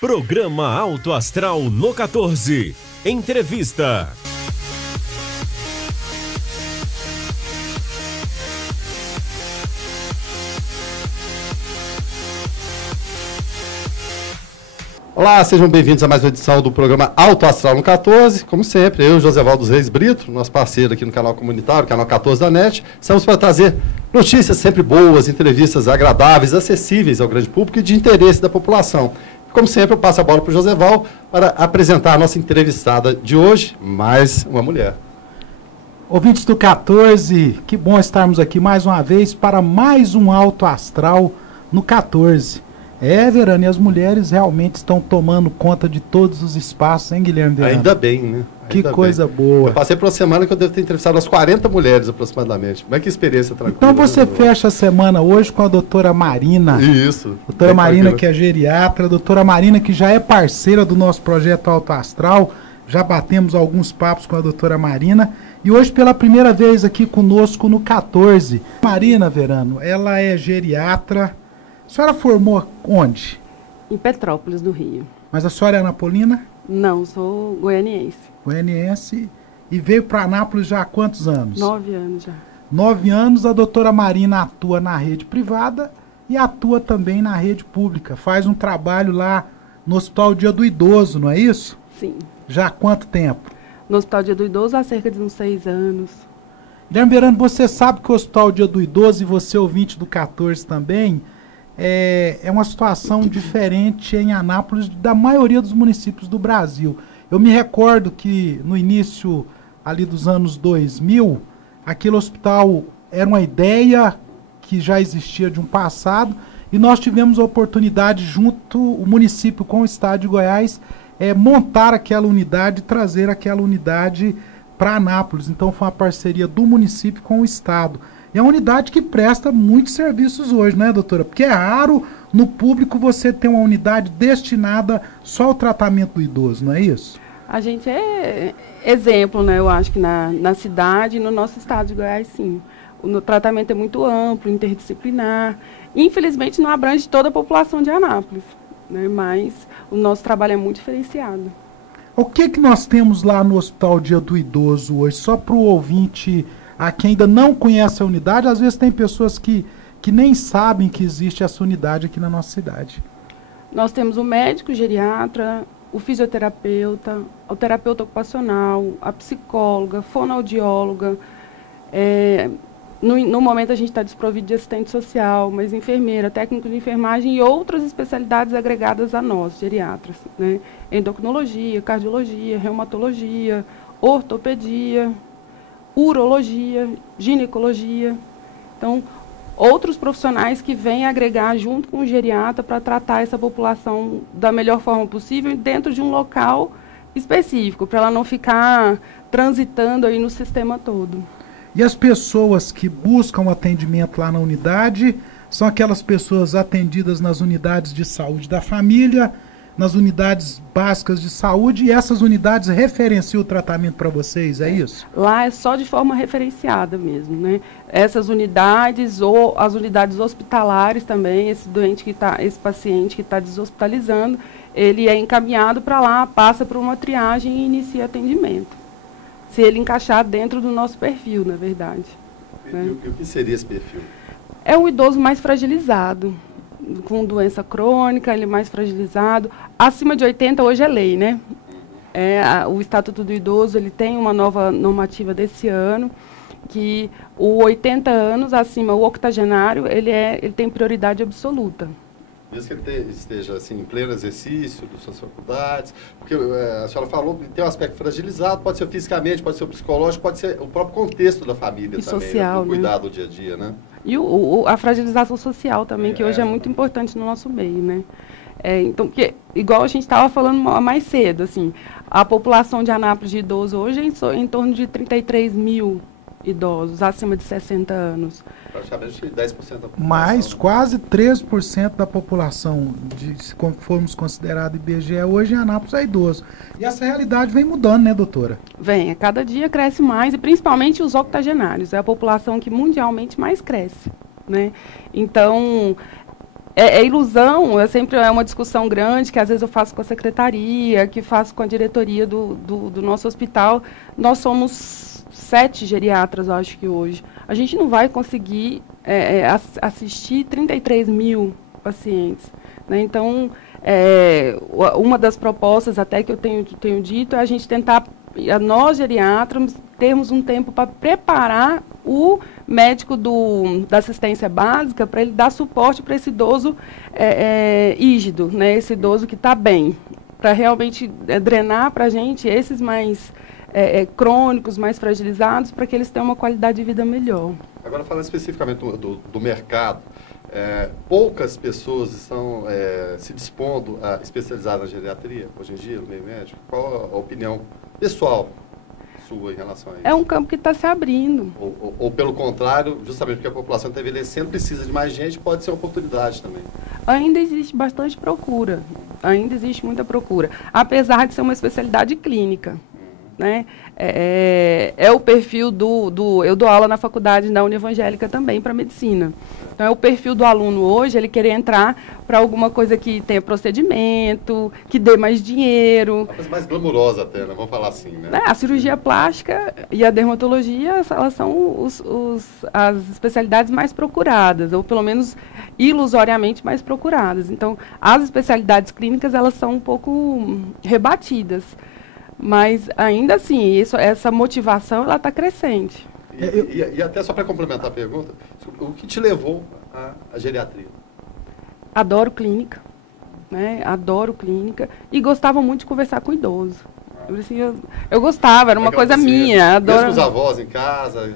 Programa Alto Astral no 14. Entrevista. Olá, sejam bem-vindos a mais uma edição do programa Alto Astral no 14. Como sempre, eu, Joséval dos Reis Brito, nosso parceiro aqui no canal comunitário, canal 14 da NET, estamos para trazer notícias sempre boas, entrevistas agradáveis, acessíveis ao grande público e de interesse da população. Como sempre, eu passo a bola para o Joséval para apresentar a nossa entrevistada de hoje, mais uma mulher. Ouvintes do 14, que bom estarmos aqui mais uma vez para mais um Alto Astral no 14. Verano, e as mulheres realmente estão tomando conta de todos os espaços, hein, Guilherme Verano? Ainda bem, né? Que coisa boa. Eu passei por uma semana que eu devo ter entrevistado umas 40 mulheres aproximadamente. Como é que experiência tranquila? Então você fecha a semana hoje com a doutora Marina. Isso. Doutora Marina, que é geriatra, doutora Marina, que já é parceira do nosso projeto Alto Astral. Já batemos alguns papos com a doutora Marina. E hoje, pela primeira vez aqui conosco no 14. Marina Verano, ela é geriatra. A senhora formou onde? Em Petrópolis, do Rio. Mas a senhora é anapolina? Não, sou goianiense. Goianiense. E veio para Anápolis já há quantos anos? 9 anos já. 9 anos, a doutora Marina atua na rede privada e atua também na rede pública. Faz um trabalho lá no Hospital Dia do Idoso, não é isso? Sim. Já há quanto tempo? No Hospital Dia do Idoso há cerca de uns 6 anos. Guilherme Verano, você sabe que o Hospital Dia do Idoso, e você ouvinte do 14 também, é uma situação diferente em Anápolis da maioria dos municípios do Brasil. Eu me recordo que no início ali dos anos 2000, aquele hospital era uma ideia que já existia de um passado e nós tivemos a oportunidade junto, o município com o estado de Goiás, montar aquela unidade, trazer aquela unidade para Anápolis. Então foi uma parceria do município com o estado. E é uma unidade que presta muitos serviços hoje, né, doutora? Porque é raro no público você ter uma unidade destinada só ao tratamento do idoso, não é isso? A gente é exemplo, né? Eu acho que na cidade e no nosso estado de Goiás, sim. O tratamento é muito amplo, interdisciplinar. Infelizmente, não abrange toda a população de Anápolis, né? Mas o nosso trabalho é muito diferenciado. O que nós temos lá no Hospital Dia do Idoso hoje? Só para o ouvinte... A quem ainda não conhece a unidade, às vezes tem pessoas que nem sabem que existe essa unidade aqui na nossa cidade. Nós temos o médico, o geriatra, o fisioterapeuta, o terapeuta ocupacional, a psicóloga, fonoaudióloga. No momento a gente está desprovido de assistente social, mas enfermeira, técnico de enfermagem e outras especialidades agregadas a nós, geriatras, né? Endocrinologia, cardiologia, reumatologia, ortopedia, urologia, ginecologia. Então, outros profissionais que vêm agregar junto com o geriatra para tratar essa população da melhor forma possível dentro de um local específico, para ela não ficar transitando aí no sistema todo. E as pessoas que buscam atendimento lá na unidade são aquelas pessoas atendidas nas unidades de saúde da família, nas unidades básicas de saúde, e essas unidades referenciam o tratamento para vocês, é isso? Lá é só de forma referenciada mesmo, né? Essas unidades ou as unidades hospitalares também, esse paciente que está deshospitalizando, ele é encaminhado para lá, passa por uma triagem e inicia atendimento. Se ele encaixar dentro do nosso perfil, na verdade. Né? E o que seria esse perfil? É um idoso mais fragilizado, com doença crônica, ele é mais fragilizado. Acima de 80 hoje é lei, né? O Estatuto do Idoso, ele tem uma nova normativa desse ano, que o 80 anos acima, o octogenário, ele tem prioridade absoluta. Mesmo que ele esteja assim, em pleno exercício das suas faculdades, porque a senhora falou que tem um aspecto fragilizado, pode ser fisicamente, pode ser psicológico, pode ser o próprio contexto da família e também, social, né? O cuidado do dia a dia, né? E a fragilização social também, que hoje é muito importante no nosso meio, né? Então, igual a gente estava falando mais cedo, assim, a população de Anápolis de idoso hoje é em torno de 33 mil idosos acima de 60 anos. Praticamente 10% da população. Mas quase 13% da população, se formos considerar IBGE, hoje em Anápolis é idoso. E essa realidade vem mudando, né, doutora? Vem, a cada dia cresce mais, e principalmente os octogenários. É a população que mundialmente mais cresce, né? Então, é ilusão, sempre é uma discussão grande, que às vezes eu faço com a secretaria, que faço com a diretoria do nosso hospital. Nós somos 7 geriatras, eu acho que hoje. A gente não vai conseguir assistir 33 mil pacientes, né? Então, uma das propostas até que eu tenho dito é a gente tentar, nós geriatras, termos um tempo para preparar o médico da assistência básica para ele dar suporte para esse idoso ígido, né? Esse idoso que está bem, para realmente drenar para a gente esses mais crônicos, mais fragilizados, para que eles tenham uma qualidade de vida melhor. Agora, falando especificamente do mercado, poucas pessoas estão se dispondo a especializar na geriatria, hoje em dia, no meio médico. Qual a opinião pessoal sua em relação a isso? É um campo que está se abrindo. Ou pelo contrário, justamente porque a população está envelhecendo, precisa de mais gente, pode ser uma oportunidade também. Ainda existe bastante procura, ainda existe muita procura, apesar de ser uma especialidade clínica. Né? É o perfil eu dou aula na faculdade da Uni Evangélica também para medicina. Então, é o perfil do aluno hoje, ele querer entrar para alguma coisa que tenha procedimento, que dê mais dinheiro. Uma coisa mais glamurosa até, né? Vamos falar assim, né? A cirurgia plástica e a dermatologia, elas são as especialidades mais procuradas, ou pelo menos ilusoriamente mais procuradas. Então, as especialidades clínicas, elas são um pouco rebatidas. Mas, ainda assim, essa motivação está crescente. E até só para complementar a pergunta, o que te levou à geriatria? Adoro clínica, né? Adoro clínica e gostava muito de conversar com idoso. Eu gostava, era uma coisa minha. Mesmo com os avós em casa,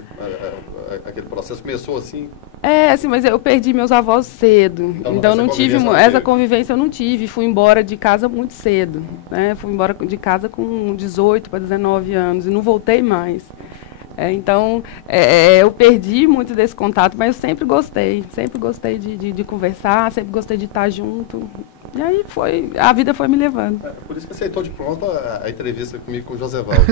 aquele processo começou assim? Assim, mas eu perdi meus avós cedo. Então não tive essa convivência, eu não tive. Fui embora de casa muito cedo, né? Fui embora de casa com 18 para 19 anos e não voltei mais. Então, eu perdi muito desse contato, mas eu sempre gostei de conversar, sempre gostei de estar junto. E aí a vida foi me levando. Por isso que aceitou de pronto a entrevista comigo com o Josevaldo.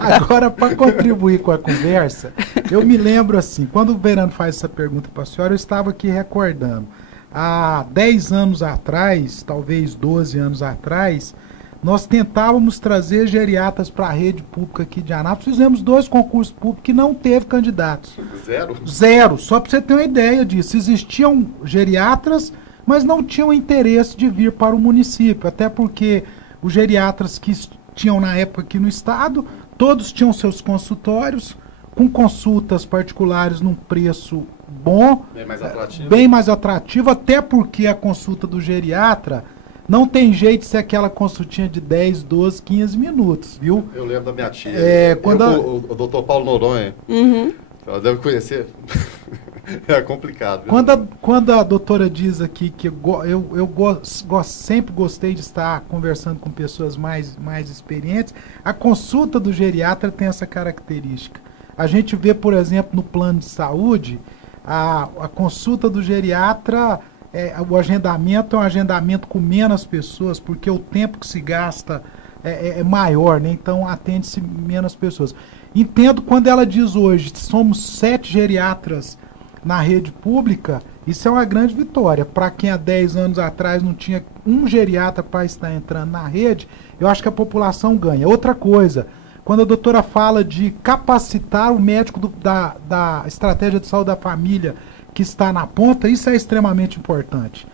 Agora, para contribuir com a conversa, eu me lembro assim, quando o Verano faz essa pergunta para a senhora, eu estava aqui recordando. Há 10 anos atrás, talvez 12 anos atrás, nós tentávamos trazer geriatras para a rede pública aqui de Anápolis. Fizemos 2 concursos públicos que não teve candidatos. Zero. Só para você ter uma ideia disso. Existiam geriatras, mas não tinham interesse de vir para o município. Até porque os geriatras que tinham na época aqui no estado, todos tinham seus consultórios, com consultas particulares num preço bom. Bem mais atrativo, até porque a consulta do geriatra não tem jeito de ser aquela consultinha de 10, 12, 15 minutos, viu? Eu lembro da minha tia. O doutor Paulo Noronha. Uhum. Ela deve conhecer. É complicado. Quando a doutora diz aqui que sempre gostei de estar conversando com pessoas mais experientes, a consulta do geriatra tem essa característica. A gente vê, por exemplo, no plano de saúde, a consulta do geriatra... o agendamento é um agendamento com menos pessoas, porque o tempo que se gasta é maior, né? Então atende-se menos pessoas. Entendo quando ela diz hoje, somos 7 geriatras na rede pública, isso é uma grande vitória. Para quem há 10 anos atrás não tinha um geriatra para estar entrando na rede, eu acho que a população ganha. Outra coisa, quando a doutora fala de capacitar o médico da estratégia de saúde da família, que está na ponta, isso é extremamente importante.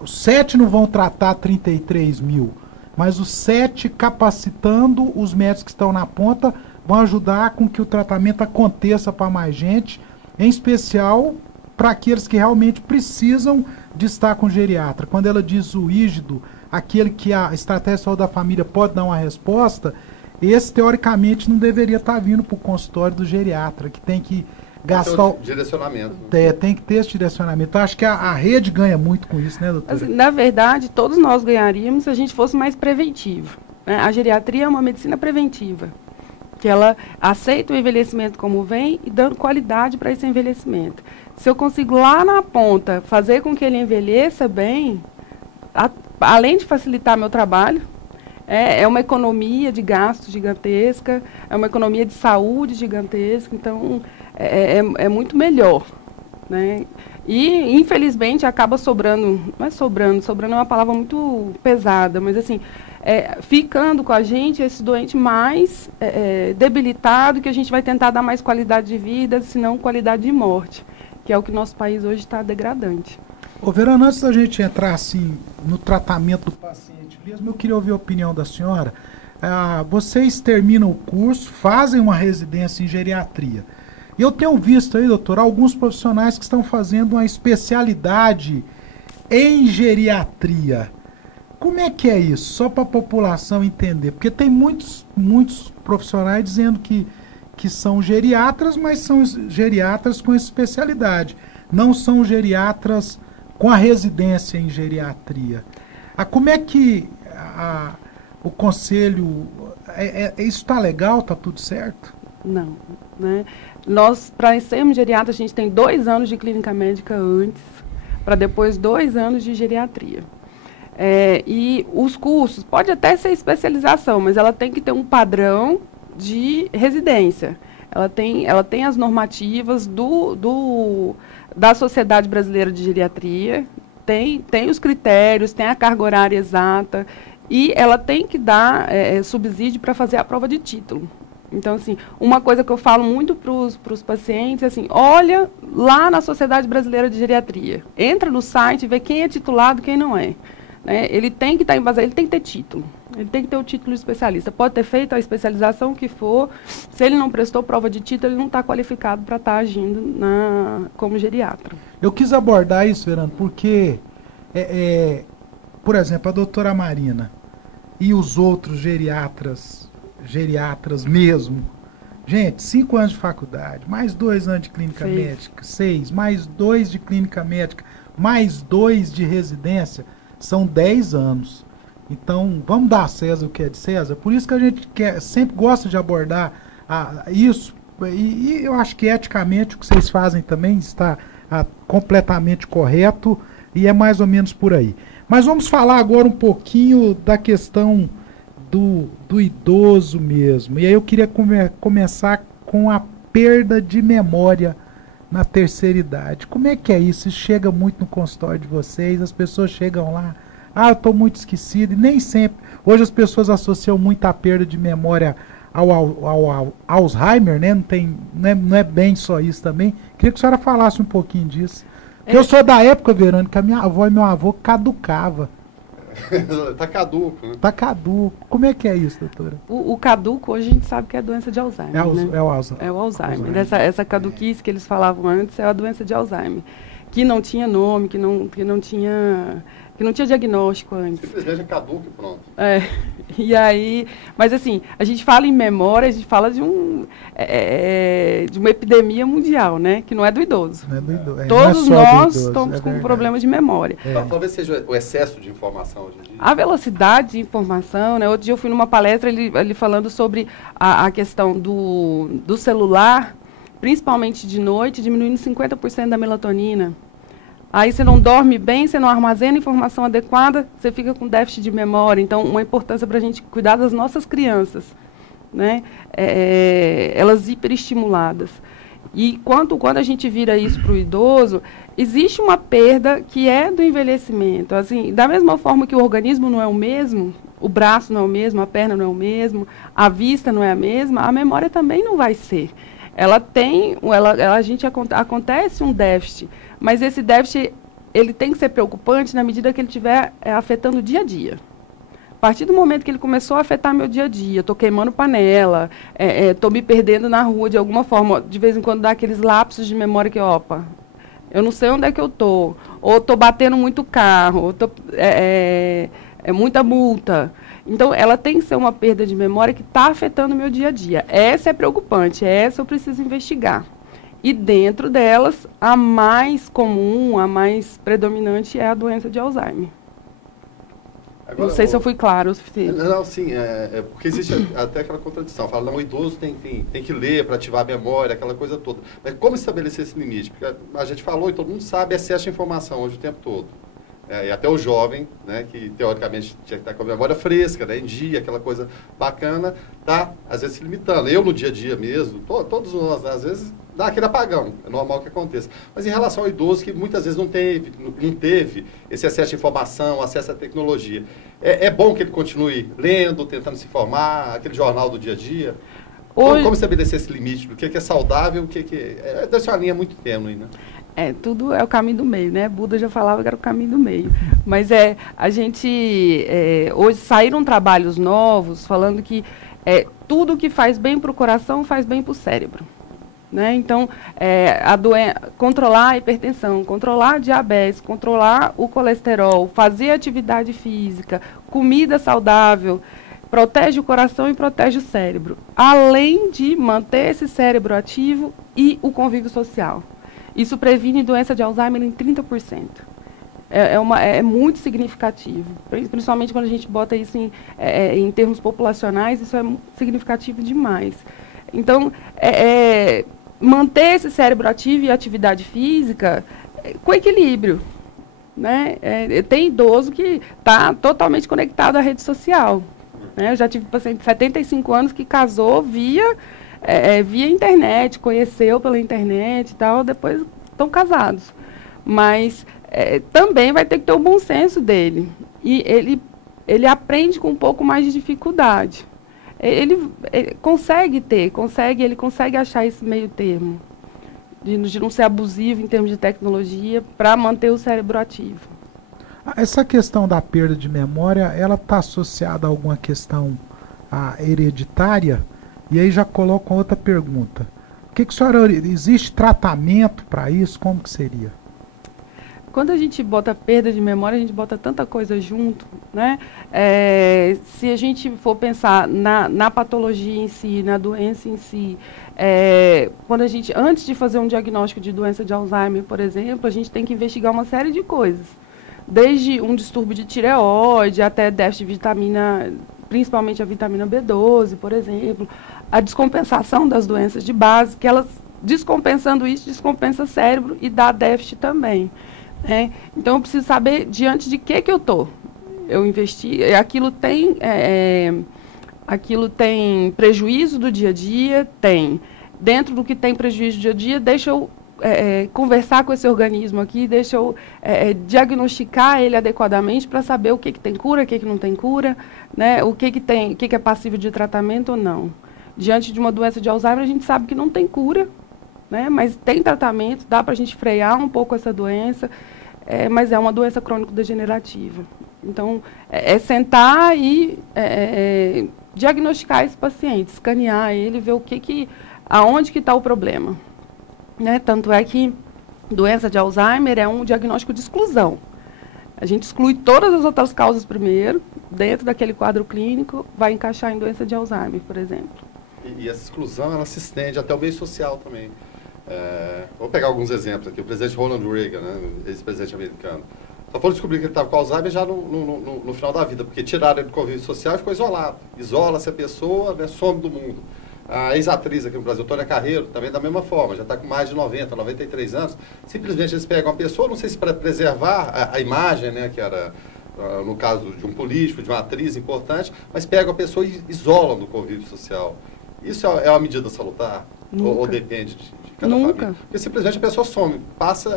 Os 7 não vão tratar 33 mil, mas os 7 capacitando os médicos que estão na ponta vão ajudar com que o tratamento aconteça para mais gente, em especial para aqueles que realmente precisam de estar com o geriatra. Quando ela diz o ígido, aquele que a estratégia de saúde da família pode dar uma resposta, esse teoricamente não deveria estar vindo para o consultório do geriatra, que tem que gastar direcionamento. Tem que ter esse direcionamento. Eu acho que a rede ganha muito com isso, né, doutora? Assim, na verdade, todos nós ganharíamos se a gente fosse mais preventivo, né? A geriatria é uma medicina preventiva, que ela aceita o envelhecimento como vem e dando qualidade para esse envelhecimento. Se eu consigo lá na ponta fazer com que ele envelheça bem, além de facilitar meu trabalho, é uma economia de gasto gigantesca, é uma economia de saúde gigantesca, então é muito melhor, né? E, infelizmente, acaba sobrando, não é sobrando é uma palavra muito pesada, mas assim, ficando com a gente esse doente mais debilitado, que a gente vai tentar dar mais qualidade de vida, se não qualidade de morte, que é o que nosso país hoje está degradante. Ô, Verano, antes da gente entrar assim no tratamento do paciente mesmo, eu queria ouvir a opinião da senhora. Vocês terminam o curso, fazem uma residência em geriatria. Eu tenho visto aí, doutor, alguns profissionais que estão fazendo uma especialidade em geriatria. Como é que é isso? Só para a população entender. Porque tem muitos profissionais dizendo que são geriatras, mas são geriatras com especialidade. Não são geriatras com a residência em geriatria. Como é que o conselho... isso está legal? Está tudo certo? Não, né? Nós, para sermos geriatras, a gente tem 2 anos de clínica médica antes, para depois 2 anos de geriatria. E os cursos, pode até ser especialização, mas ela tem que ter um padrão de residência. Ela tem as normativas da Sociedade Brasileira de Geriatria, tem os critérios, tem a carga horária exata, e ela tem que dar subsídio para fazer a prova de título. Então, assim, uma coisa que eu falo muito para os pacientes é assim, olha lá na Sociedade Brasileira de Geriatria, entra no site e vê quem é titulado e quem não é. Ele tem que estar embasado, ele tem que ter título, ele tem que ter o título de especialista. Pode ter feito a especialização que for, se ele não prestou prova de título, ele não está qualificado para estar agindo como geriatra. Eu quis abordar isso, Fernando, porque, por exemplo, a doutora Marina e os outros geriatras mesmo, gente, 5 anos de faculdade, mais 2 anos de clínica médica, 6, mais 2 de clínica médica, mais 2 de residência, são 10 anos. Então, vamos dar a César o que é de César. Por isso que a gente sempre gosta de abordar isso, e eu acho que eticamente o que vocês fazem também está completamente correto, e é mais ou menos por aí. Mas vamos falar agora um pouquinho da questão do idoso mesmo. E aí eu queria começar com a perda de memória na terceira idade. Como é que é isso? Isso chega muito no consultório de vocês, as pessoas chegam lá, eu estou muito esquecido, e nem sempre. Hoje as pessoas associam muito a perda de memória ao Alzheimer, né? Não é bem só isso também. Queria que a senhora falasse um pouquinho disso. Eu sou da época, Verônica, que a minha avó e meu avô caducava. Tá caduco, né? Tá caduco. Como é que é isso, doutora? O caduco, hoje a gente sabe que é a doença de Alzheimer, né? É o Alzheimer. É o Alzheimer. Essa caduquice que eles falavam antes é a doença de Alzheimer, que não tinha nome, que não tinha diagnóstico antes. Simplesmente é caduco e pronto. E aí, mas assim, a gente fala em memória, a gente fala de uma epidemia mundial, né? Que não é do idoso. Não é do idoso. Todos nós estamos com problema de memória. Talvez seja o excesso de informação hoje em dia. A velocidade de informação, né? Outro dia eu fui numa palestra, ele falando sobre a questão do celular, principalmente de noite, diminuindo 50% da melatonina. Aí você não dorme bem, você não armazena informação adequada, você fica com déficit de memória. Então, uma importância para a gente cuidar das nossas crianças, né? Elas hiperestimuladas. E quando a gente vira isso para o idoso, existe uma perda que é do envelhecimento. Assim, da mesma forma que o organismo não é o mesmo, o braço não é o mesmo, a perna não é o mesmo, a vista não é a mesma, a memória também não vai ser. Acontece um déficit, mas esse déficit ele tem que ser preocupante na medida que ele estiver afetando o dia a dia. A partir do momento que ele começou a afetar meu dia a dia, estou queimando panela, estou me perdendo na rua de alguma forma, de vez em quando dá aqueles lapsos de memória que, eu não sei onde é que eu estou, ou estou batendo muito carro, ou é muita multa. Então, ela tem que ser uma perda de memória que está afetando o meu dia a dia. Essa é preocupante, essa eu preciso investigar. E dentro delas, a mais comum, a mais predominante é a doença de Alzheimer. Agora, não sei se eu fui claro o suficiente. Não, sim, porque existe até aquela contradição. Fala, o idoso tem que ler para ativar a memória, aquela coisa toda. Mas como estabelecer esse limite? Porque a gente falou e todo mundo sabe, excesso de informação hoje o tempo todo. E até o jovem, né, que teoricamente tinha que estar com a memória fresca, né, em dia, aquela coisa bacana, tá, às vezes, se limitando. Eu, no dia a dia mesmo, todos nós, às vezes, dá aquele apagão, é normal que aconteça. Mas em relação ao idoso que muitas vezes não teve esse acesso de informação, acesso à tecnologia, é bom que ele continue lendo, tentando se informar, aquele jornal do dia a dia? Hoje, como estabelecer esse limite do que é saudável, o que é... Deve ser uma linha muito tênue, né? Tudo é o caminho do meio, né? Buda já falava que era o caminho do meio. Mas a gente... hoje saíram trabalhos novos falando que tudo que faz bem para o coração faz bem para o cérebro. Né? Então, controlar a hipertensão, controlar a diabetes, controlar o colesterol, fazer atividade física, comida saudável, protege o coração e protege o cérebro. Além de manter esse cérebro ativo e o convívio social. Isso previne doença de Alzheimer em 30%. É muito significativo, principalmente quando a gente bota isso em termos populacionais, isso é significativo demais. Então, manter esse cérebro ativo e atividade física com equilíbrio. Né? Tem idoso que está totalmente conectado à rede social. Né? Eu já tive paciente de 75 anos que casou via internet, conheceu pela internet e tal, depois estão casados. Mas também vai ter que ter o bom senso dele. E ele aprende com um pouco mais de dificuldade. Ele consegue achar esse meio termo, de não ser abusivo em termos de tecnologia, para manter o cérebro ativo. Essa questão da perda de memória, ela está associada a alguma questão hereditária? E aí já coloco outra pergunta. O que a senhora... Existe tratamento para isso? Como que seria? Quando a gente bota perda de memória, a gente bota tanta coisa junto, né? Se a gente for pensar na patologia em si, na doença em si, quando antes de fazer um diagnóstico de doença de Alzheimer, por exemplo, a gente tem que investigar uma série de coisas. Desde um distúrbio de tireoide até déficit de vitamina, principalmente a vitamina B12, por exemplo, a descompensação das doenças de base, que elas, descompensando isso, descompensa o cérebro e dá déficit também. Então, eu preciso saber diante de que eu estou. Eu investi, aquilo tem prejuízo do dia a dia? Tem. Dentro do que tem prejuízo do dia a dia, deixa eu conversar com esse organismo aqui, deixa eu diagnosticar ele adequadamente para saber o que tem cura, o que não tem cura, né? O que é passível de tratamento ou não. Diante de uma doença de Alzheimer, a gente sabe que não tem cura, né? Mas tem tratamento, dá para a gente frear um pouco essa doença, mas é uma doença crônico-degenerativa. Então, sentar e diagnosticar esse paciente, escanear ele, ver aonde que está o problema. Né? Tanto é que doença de Alzheimer é um diagnóstico de exclusão. A gente exclui todas as outras causas primeiro, dentro daquele quadro clínico, vai encaixar em doença de Alzheimer, por exemplo. E essa exclusão, ela se estende até o meio social também. Vou pegar alguns exemplos aqui. O presidente Ronald Reagan, né, ex-presidente americano, só foram descobrir que ele estava com Alzheimer já no final da vida, porque tiraram ele do convívio social e ficou isolado. Isola-se a pessoa, né, some do mundo. A ex-atriz aqui no Brasil, Tônia Carreiro, também da mesma forma, já está com mais de 90, 93 anos. Simplesmente eles pegam uma pessoa, não sei se para preservar a imagem, né, que era, no caso de um político, de uma atriz importante, mas pegam a pessoa e isolam do convívio social. Isso é uma medida salutar? Ou depende de cada família? Porque simplesmente a pessoa some, passa...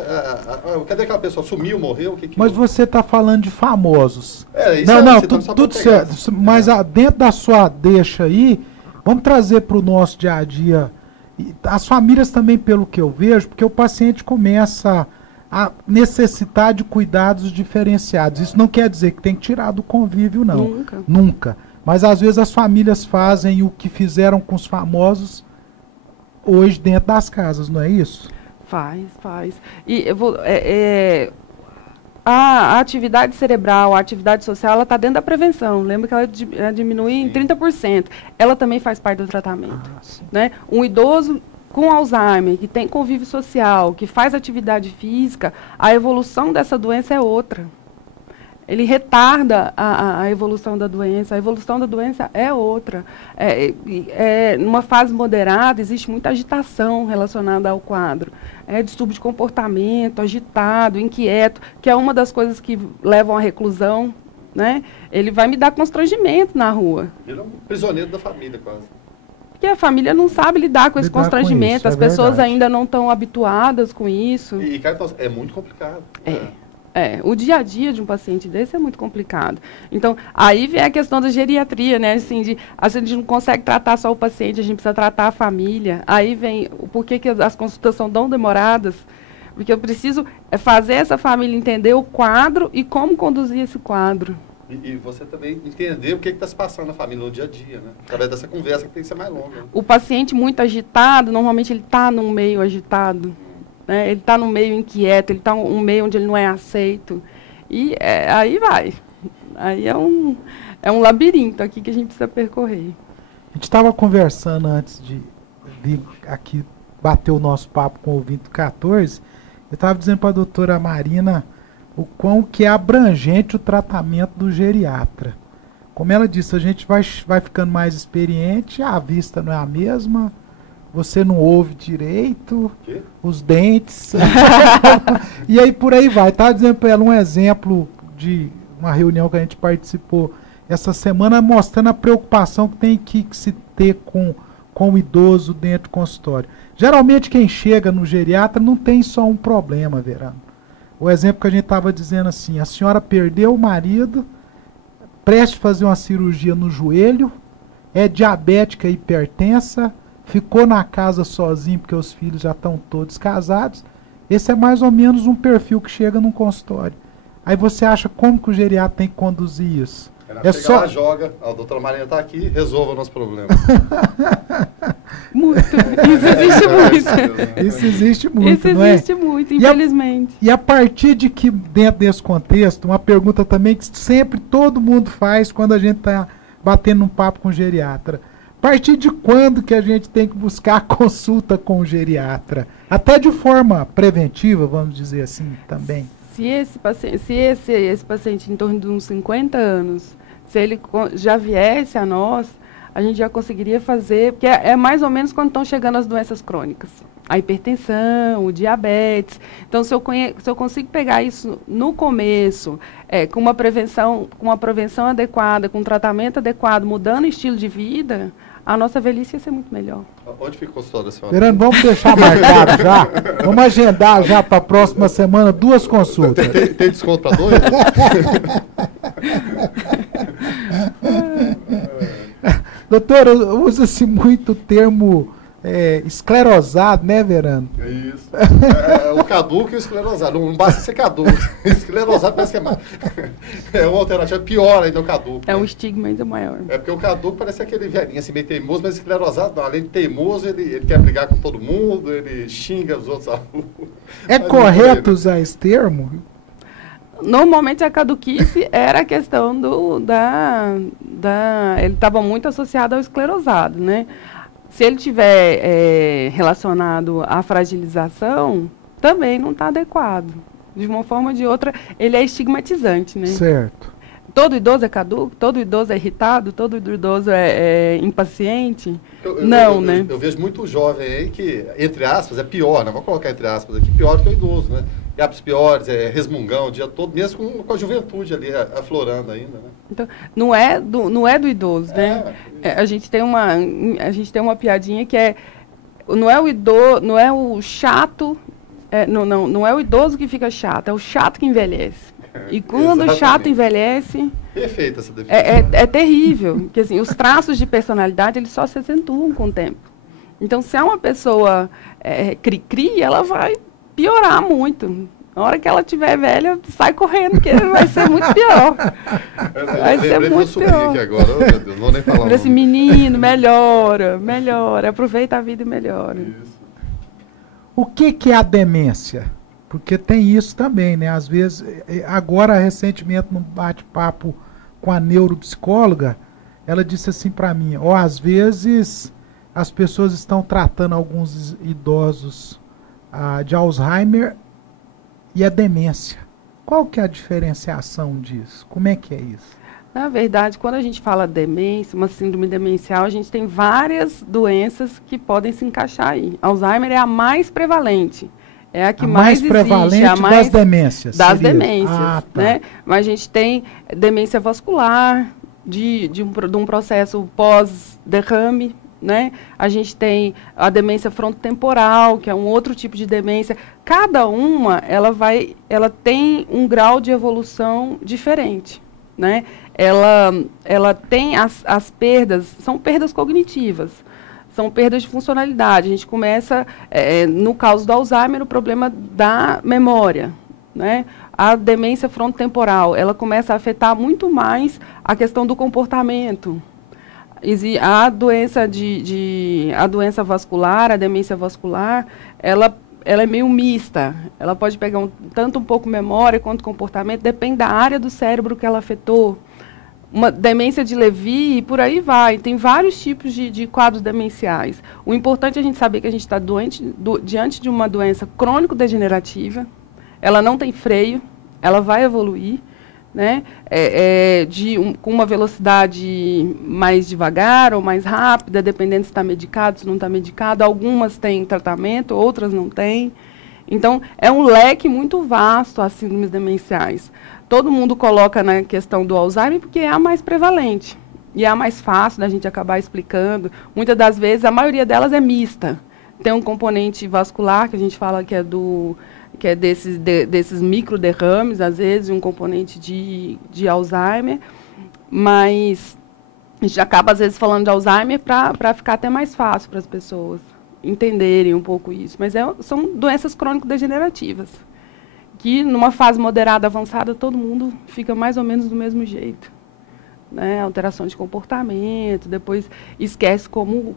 cadê aquela pessoa? Sumiu, morreu? Mas você está falando de famosos. Isso tudo certo. Mas dentro da sua deixa aí, vamos trazer para o nosso dia a dia. As famílias também, pelo que eu vejo, porque o paciente começa a necessitar de cuidados diferenciados. Isso não quer dizer que tem que tirar do convívio, não. Nunca. Mas às vezes as famílias fazem o que fizeram com os famosos hoje dentro das casas, não é isso? Faz. E a atividade cerebral, a atividade social, ela está dentro da prevenção. Lembra que ela diminui em 30%. Ela também faz parte do tratamento. Né? Um idoso com Alzheimer, que tem convívio social, que faz atividade física, a evolução dessa doença é outra. Ele retarda a evolução da doença. A evolução da doença é outra. Numa fase moderada, existe muita agitação relacionada ao quadro. Distúrbio de comportamento, agitado, inquieto, que é uma das coisas que levam à reclusão. Né? Ele vai me dar constrangimento na rua. Vira um prisioneiro da família, quase. porque a família não sabe lidar com esse constrangimento, as pessoas ainda não estão habituadas com isso. E, Carlos, é muito complicado. O dia a dia de um paciente desse é muito complicado. Então, aí vem a questão da geriatria, né? Assim, a gente não consegue tratar só o paciente, a gente precisa tratar a família. Aí vem o porquê que as consultas são tão demoradas, porque eu preciso fazer essa família entender o quadro e como conduzir esse quadro. E você também entender o que está se passando na família no dia a dia, né? Através dessa conversa que tem que ser mais longa. O paciente muito agitado, normalmente ele está num meio agitado. Ele está num meio inquieto, ele está num meio onde ele não é aceito. E aí vai. Aí é um labirinto aqui que a gente precisa percorrer. A gente estava conversando antes de vir aqui bater o nosso papo com o ouvinte 14. Eu estava dizendo para a doutora Marina o quão que é abrangente o tratamento do geriatra. Como ela disse, a gente vai ficando mais experiente, a vista não é a mesma, você não ouve direito, os dentes. E aí por aí vai. Estava dizendo para ela um exemplo de uma reunião que a gente participou essa semana, mostrando a preocupação que tem que se ter com o idoso dentro do consultório. Geralmente quem chega no geriatra não tem só um problema, Verano. O exemplo que a gente estava dizendo assim, a senhora perdeu o marido, preste a fazer uma cirurgia no joelho, é diabética e hipertensa, ficou na casa sozinho porque os filhos já estão todos casados. Esse é mais ou menos um perfil que chega num consultório. Aí você acha como que o geriatra tem que conduzir isso? Ela chega lá, joga, a doutora Marina está aqui, resolva o nosso problema. Muito. Isso existe muito. Isso existe muito, Isso existe muito, infelizmente. E a partir de que, dentro desse contexto, uma pergunta também que sempre todo mundo faz quando a gente está batendo um papo com o geriatra. A partir de quando que a gente tem que buscar a consulta com o geriatra? Até de forma preventiva, vamos dizer assim, também. Se esse paciente em torno de uns 50 anos, se ele já viesse a nós, a gente já conseguiria fazer, porque é mais ou menos quando estão chegando as doenças crônicas. A hipertensão, o diabetes. Então, se eu consigo pegar isso no começo, com uma prevenção adequada, com um tratamento adequado, mudando o estilo de vida, a nossa velhice ia ser muito melhor. Onde fica o consultório da senhora? Verano, vamos deixar marcado já. Vamos agendar já para a próxima semana 2 consultas. Tem desconto para 2? Doutora, usa-se muito o termo esclerosado, né, Verano? É isso. O caduco e o esclerosado. Não basta ser caduco. Esclerosado parece que é mais. É uma alternativa pior ainda o caduco. É um estigma ainda maior. É porque o caduco parece aquele velhinho assim, meio teimoso, mas esclerosado não. Além de teimoso, ele quer brigar com todo mundo, ele xinga os outros alunos. É correto usar esse termo? Normalmente a caduquice era a questão ele estava muito associado ao esclerosado, né? Se ele tiver relacionado à fragilização, também não está adequado. De uma forma ou de outra, ele é estigmatizante, né? Certo. Todo idoso é caduco? Todo idoso é irritado? Todo idoso é impaciente? Né? Eu vejo muito jovem aí que, entre aspas, é pior, né? Vou colocar entre aspas aqui, pior do que o idoso, né? E hábitos piores, resmungão o dia todo, mesmo com a juventude ali aflorando ainda, né? Então, não é do idoso, né? A gente tem uma piadinha que não é o chato, não é o idoso que fica chato, é o chato que envelhece. E quando o chato envelhece... Perfeita essa definição. É terrível, porque assim, os traços de personalidade eles só se acentuam com o tempo. Então, se é uma pessoa cri-cri, ela vai piorar muito. Na hora que ela estiver velha, sai correndo, porque vai ser muito pior. Vai ser muito pior. Aqui agora, oh, meu Deus, não vou nem falar. Para esse menino, melhora, aproveita a vida e melhora. Isso. O que é a demência? Porque tem isso também, né? Às vezes, agora recentemente, num bate-papo com a neuropsicóloga, ela disse assim para mim, às vezes as pessoas estão tratando alguns idosos de Alzheimer e a demência. Qual que é a diferenciação disso? Como é que é isso? Na verdade, quando a gente fala demência, uma síndrome demencial, a gente tem várias doenças que podem se encaixar aí. Alzheimer é a mais prevalente. É a que mais existe, prevalente a mais das demências. Das demências, né? Mas a gente tem demência vascular, de um processo pós-derrame, né? A gente tem a demência frontotemporal, que é um outro tipo de demência. Cada uma, ela tem um grau de evolução diferente, né? Ela tem as perdas, são perdas cognitivas, são perdas de funcionalidade. A gente começa, no caso do Alzheimer, o problema da memória, né? A demência frontotemporal, ela começa a afetar muito mais a questão do comportamento. A doença vascular, a demência vascular, ela é meio mista. Ela pode pegar tanto um pouco memória quanto comportamento, depende da área do cérebro que ela afetou. Uma demência de Lewy e por aí vai. Tem vários tipos de quadros demenciais. O importante é a gente saber que a gente está diante de uma doença crônico-degenerativa. Ela não tem freio, ela vai evoluir, né? Com uma velocidade mais devagar ou mais rápida, dependendo se está medicado, se não está medicado. Algumas têm tratamento, outras não têm. Então, é um leque muito vasto as síndromes demenciais. Todo mundo coloca na questão do Alzheimer porque é a mais prevalente e é a mais fácil da gente acabar explicando. Muitas das vezes, a maioria delas é mista. Tem um componente vascular, que a gente fala que é desses microderrames, às vezes, um componente de Alzheimer, mas a gente acaba, às vezes, falando de Alzheimer para ficar até mais fácil para as pessoas entenderem um pouco isso. Mas são doenças crônico-degenerativas, que numa fase moderada avançada, todo mundo fica mais ou menos do mesmo jeito. Né? Alteração de comportamento, depois esquece como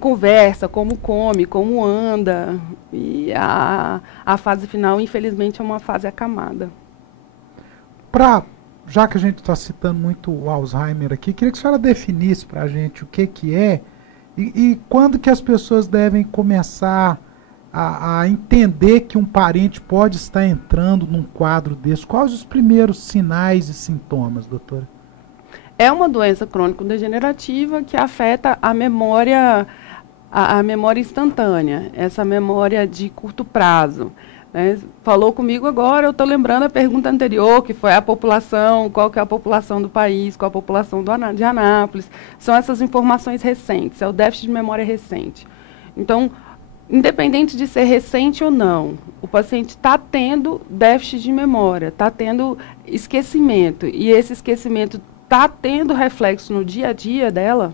conversa, como come, como anda. E a fase final, infelizmente, é uma fase acamada. Já que a gente está citando muito o Alzheimer aqui, queria que a senhora definisse para a gente o que é e quando que as pessoas devem começar a entender que um parente pode estar entrando num quadro desse. Quais os primeiros sinais e sintomas, doutora? É uma doença crônico-degenerativa que afeta a memória instantânea, essa memória de curto prazo. Né? Falou comigo agora, eu estou lembrando a pergunta anterior, que foi a população, qual que é a população do país, qual a população de Anápolis. São essas informações recentes, é o déficit de memória recente. Então, independente de ser recente ou não, o paciente está tendo déficit de memória, está tendo esquecimento, e esse esquecimento está tendo reflexo no dia a dia dela,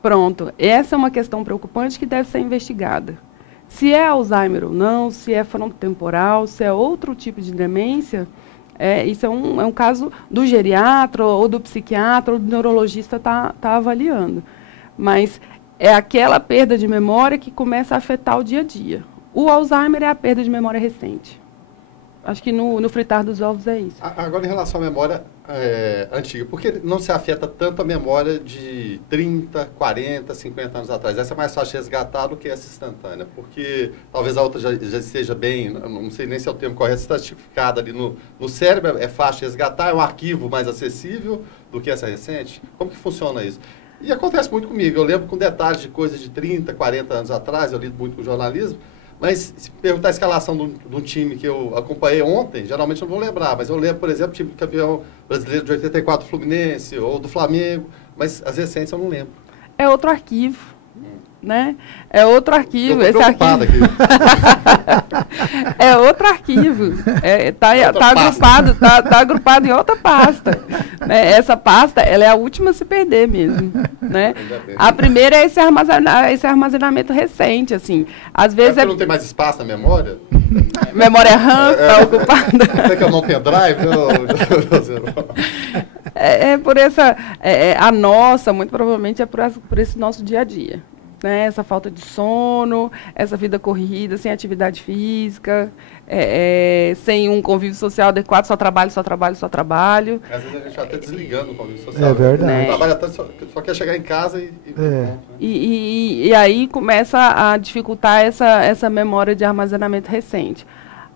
pronto. Essa é uma questão preocupante que deve ser investigada. Se é Alzheimer ou não, se é frontotemporal, se é outro tipo de demência, isso é um caso do geriatra ou do psiquiatra ou do neurologista tá avaliando. Mas é aquela perda de memória que começa a afetar o dia a dia. O Alzheimer é a perda de memória recente. Acho que no fritar dos ovos é isso. Agora, em relação à memória antiga, por que não se afeta tanto a memória de 30, 40, 50 anos atrás? Essa é mais fácil de resgatar do que essa instantânea, porque talvez a outra já esteja bem, não sei nem se é o termo correto, estratificada ali no cérebro, é fácil de resgatar, é um arquivo mais acessível do que essa recente? Como que funciona isso? E acontece muito comigo, eu lembro com detalhes de coisas de 30, 40 anos atrás, eu lido muito com jornalismo, mas se perguntar a escalação de um time que eu acompanhei ontem, geralmente eu não vou lembrar, mas eu lembro, por exemplo, o time campeão brasileiro de 84, Fluminense, ou do Flamengo, mas as recentes eu não lembro. É outro arquivo, né? É outro arquivo. Eu tô preocupado aqui. É outro arquivo. Tá agrupado em outra pasta. Né? Essa pasta, ela é a última a se perder mesmo. Né? A primeira é esse armazenamento recente, assim. Às vezes não tem mais espaço na memória? Memória RAM está ocupada. Será que é o não pendrive? Por essa... a nossa, muito provavelmente, é por esse nosso dia a dia. Né? Essa falta de sono, essa vida corrida, sem atividade física, sem um convívio social adequado, só trabalho. Às vezes a gente está até desligando o convívio social. É verdade. Né? Trabalha até só quer chegar em casa e aí começa a dificultar essa memória de armazenamento recente.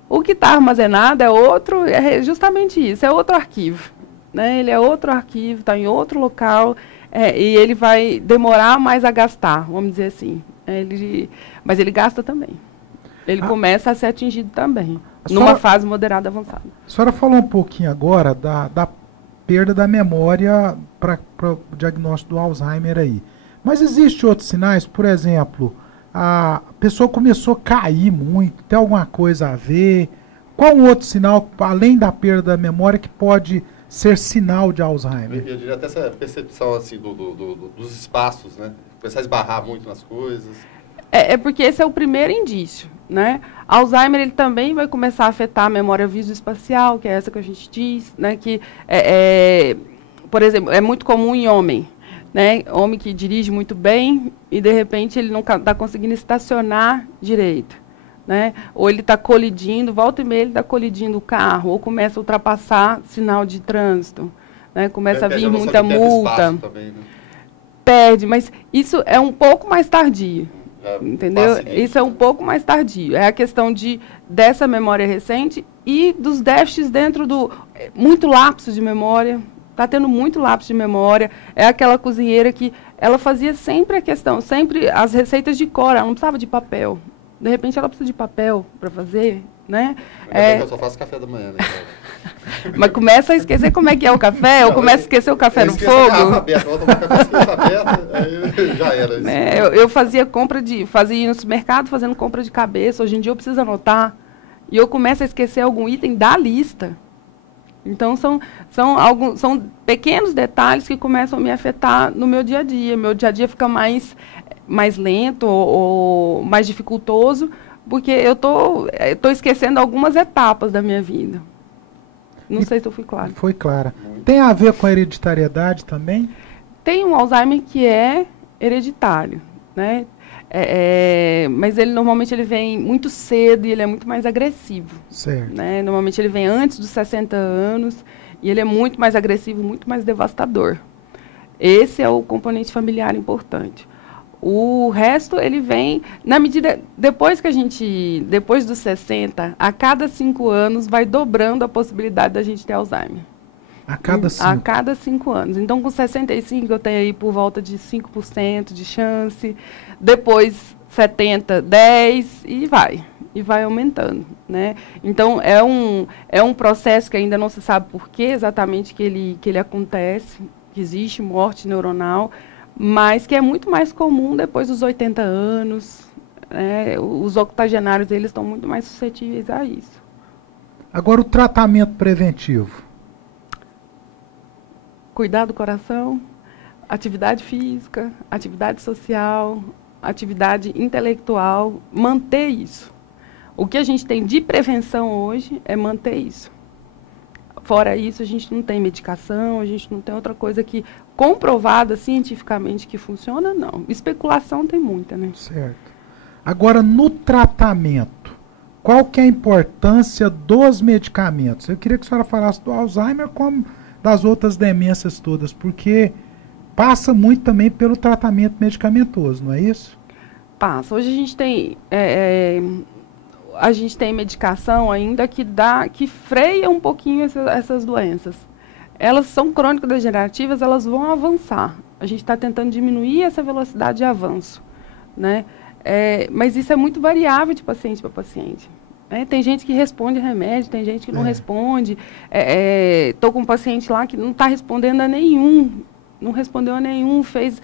O que está armazenado é justamente isso, é outro arquivo. Né? Ele é outro arquivo, está em outro local. E ele vai demorar mais a gastar, vamos dizer assim. Mas ele gasta também. Ele começa a ser atingido também, numa fase moderada avançada. A senhora falou um pouquinho agora da perda da memória para o diagnóstico do Alzheimer aí. Mas existem outros sinais, por exemplo, a pessoa começou a cair muito, tem alguma coisa a ver? Qual um outro sinal, além da perda da memória, que pode ser sinal de Alzheimer? Eu diria até essa percepção assim, dos espaços, né? Começar a esbarrar muito nas coisas. É porque esse é o primeiro indício, né? Alzheimer, ele também vai começar a afetar a memória visoespacial, que é essa que a gente diz, né? Que, por exemplo, é muito comum em homem, né? Homem que dirige muito bem e, de repente, ele não está conseguindo estacionar direito, né? Ou ele está colidindo, volta e meia ele está colidindo o carro, ou começa a ultrapassar sinal de trânsito, né? Começa a vir muita multa. Também, né? Perde, mas isso é um pouco mais tardio. Entendeu? Isso é um pouco mais tardio. É a questão dessa memória recente e dos déficits dentro do... Muito lapso de memória. Está tendo muito lapso de memória. É aquela cozinheira que ela fazia sempre a questão, sempre as receitas de cor. Ela não precisava de papel. De repente, ela precisa de papel para fazer, né? Eu só faço café da manhã, né? Mas começa a esquecer como é que é o café, ou começa a esquecer o café no fogo. Aí já era isso. Eu fazia fazia no supermercado fazendo compra de cabeça. Hoje em dia eu preciso anotar. E eu começo a esquecer algum item da lista. Então, são pequenos detalhes que começam a me afetar no meu dia a dia. Meu dia a dia fica mais lento ou mais dificultoso, porque eu tô esquecendo algumas etapas da minha vida. Não sei se eu fui clara. Foi clara. Tem a ver com a hereditariedade também? Tem um Alzheimer que é hereditário, né? Mas ele normalmente ele vem muito cedo e ele é muito mais agressivo. Certo. Né? Normalmente ele vem antes dos 60 anos e ele é muito mais agressivo, muito mais devastador. Esse é o componente familiar importante. O resto, ele vem, na medida, depois dos 60, a cada 5 anos, vai dobrando a possibilidade da gente ter Alzheimer. A cada 5? A cada 5 anos. Então, com 65, eu tenho aí por volta de 5% de chance. Depois, 70, 10, e vai aumentando, né? Então, é um processo que ainda não se sabe por que exatamente que ele acontece, que existe morte neuronal, mas que é muito mais comum depois dos 80 anos. Os octogenários, eles estão muito mais suscetíveis a isso. Agora, o tratamento preventivo. Cuidar do coração, atividade física, atividade social, atividade intelectual, manter isso. O que a gente tem de prevenção hoje é manter isso. Fora isso, a gente não tem medicação, a gente não tem outra coisa que comprovada cientificamente que funciona, não. Especulação tem muita, né? Certo. Agora, no tratamento, qual que é a importância dos medicamentos? Eu queria que a senhora falasse do Alzheimer como das outras demências todas, porque passa muito também pelo tratamento medicamentoso, não é isso? Passa. Hoje a gente tem medicação ainda que freia um pouquinho essas doenças. Elas são crônico-degenerativas, elas vão avançar. A gente está tentando diminuir essa velocidade de avanço, né? Mas isso é muito variável de paciente para paciente. Tem gente que responde a remédio, tem gente que não responde. Estou com um paciente lá que não está respondendo a nenhum. Não respondeu a nenhum, fez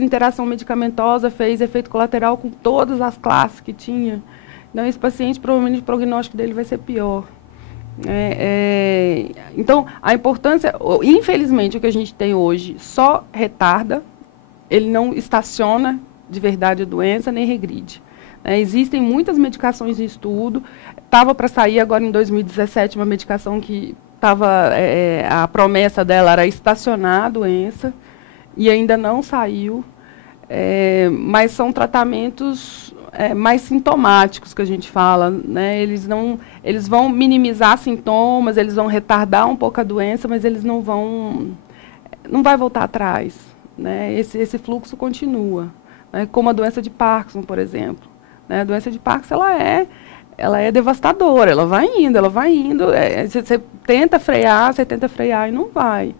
interação medicamentosa, fez efeito colateral com todas as classes que tinha. Então, esse paciente, provavelmente, o prognóstico dele vai ser pior. Então, a importância, infelizmente, o que a gente tem hoje só retarda, ele não estaciona de verdade a doença, nem regride. Existem muitas medicações em estudo. Estava para sair agora em 2017 uma medicação que a promessa dela era estacionar a doença, e ainda não saiu, mas são tratamentos mais sintomáticos que a gente fala, né? Eles vão minimizar sintomas, eles vão retardar um pouco a doença, mas eles não vai voltar atrás, né? Esse fluxo continua, né? Como a doença de Parkinson, por exemplo, né? A doença de Parkinson, ela é devastadora, ela vai indo, você tenta frear e não vai.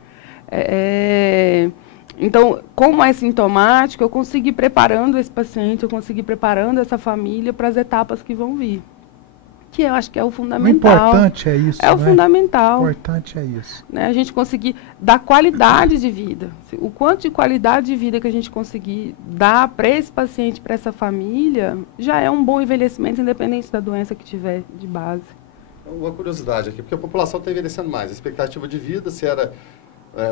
Então, como é sintomático, eu consigo ir preparando esse paciente, eu consigo ir preparando essa família para as etapas que vão vir. que eu acho que é o O fundamental. importante é isso, É o fundamental. O importante é isso. Né? A gente conseguir dar qualidade de vida. O quanto de qualidade de vida que a gente conseguir dar para esse paciente, para essa família, já é um bom envelhecimento, independente da doença que tiver de base. Uma curiosidade aqui, porque a população está envelhecendo mais. A expectativa de vida, se era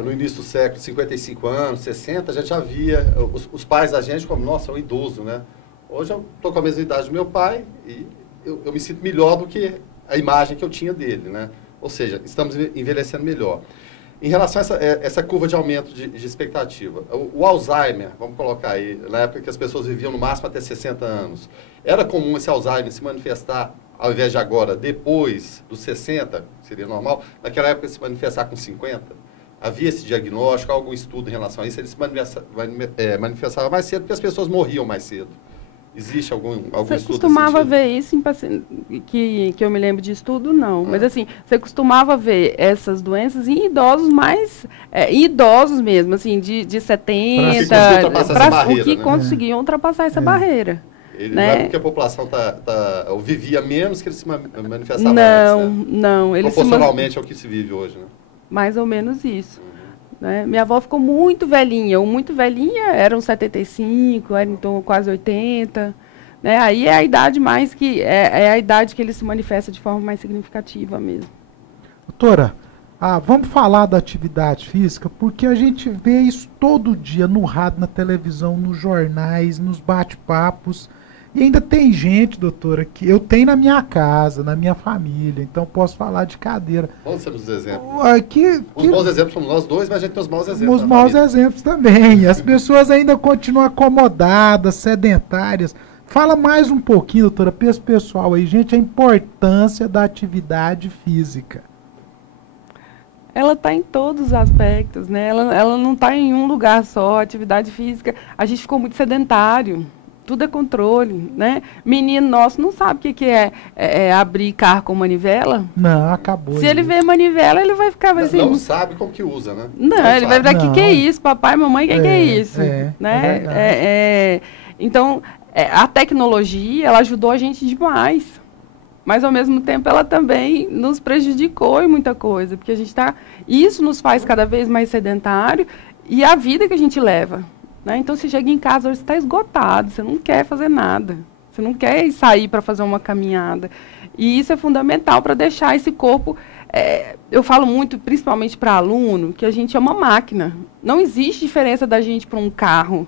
no início do século, 55 anos, 60, a gente já via os pais da gente como, nossa, é um idoso, né? Hoje eu estou com a mesma idade do meu pai e eu me sinto melhor do que a imagem que eu tinha dele, né? Ou seja, estamos envelhecendo melhor. Em relação a essa curva de aumento de expectativa, o Alzheimer, vamos colocar aí, na época que as pessoas viviam no máximo até 60 anos, era comum esse Alzheimer se manifestar, ao invés de agora, depois dos 60, seria normal, naquela época se manifestar com 50? Havia esse diagnóstico, algum estudo em relação a isso? Ele se manifestava mais cedo porque as pessoas morriam mais cedo. Existe algum estudo? Você costumava ver isso em pacientes, que eu me lembro de estudo, não. Mas assim, você costumava ver essas doenças em idosos mais, idosos mesmo, assim, de 70, o que conseguiam ultrapassar essa barreira. Ele né? Não é porque a população vivia menos que ele se manifestava não, antes, né? Não. Ele proporcionalmente ao que se vive hoje, né? Mais ou menos isso. Né? Minha avó ficou muito velhinha. O muito velhinha eram 75, era então quase 80. Né? Aí é a idade mais que é a idade que ele se manifesta de forma mais significativa mesmo. Doutora, vamos falar da atividade física, porque a gente vê isso todo dia no rádio, na televisão, nos jornais, nos bate-papos. E ainda tem gente, doutora, que eu tenho na minha casa, na minha família, então posso falar de cadeira. Vamos ser os exemplos. Os bons exemplos somos nós dois, mas a gente tem os maus exemplos. Os maus exemplos também. As pessoas ainda continuam acomodadas, sedentárias. Fala mais um pouquinho, doutora, para esse pessoal aí, gente, a importância da atividade física. Ela está em todos os aspectos, né? Ela não está em um lugar só. A atividade física, a gente ficou muito sedentário. Tudo é controle, né? Menino nosso não sabe o que é abrir carro com manivela. Não, acabou. Se ele vê manivela, ele vai ficar assim... Não sabe como que usa, né? Não ele vai ver o que é isso, papai, mamãe, o que é isso? Né? Então, a tecnologia, ela ajudou a gente demais. Mas, ao mesmo tempo, ela também nos prejudicou em muita coisa. Porque a gente isso nos faz cada vez mais sedentário e a vida que a gente leva. Né? Então, você chega em casa, hoje você está esgotado, você não quer fazer nada. Você não quer sair para fazer uma caminhada. E isso é fundamental para deixar esse corpo... eu falo muito, principalmente para aluno, que a gente é uma máquina. Não existe diferença da gente para um carro.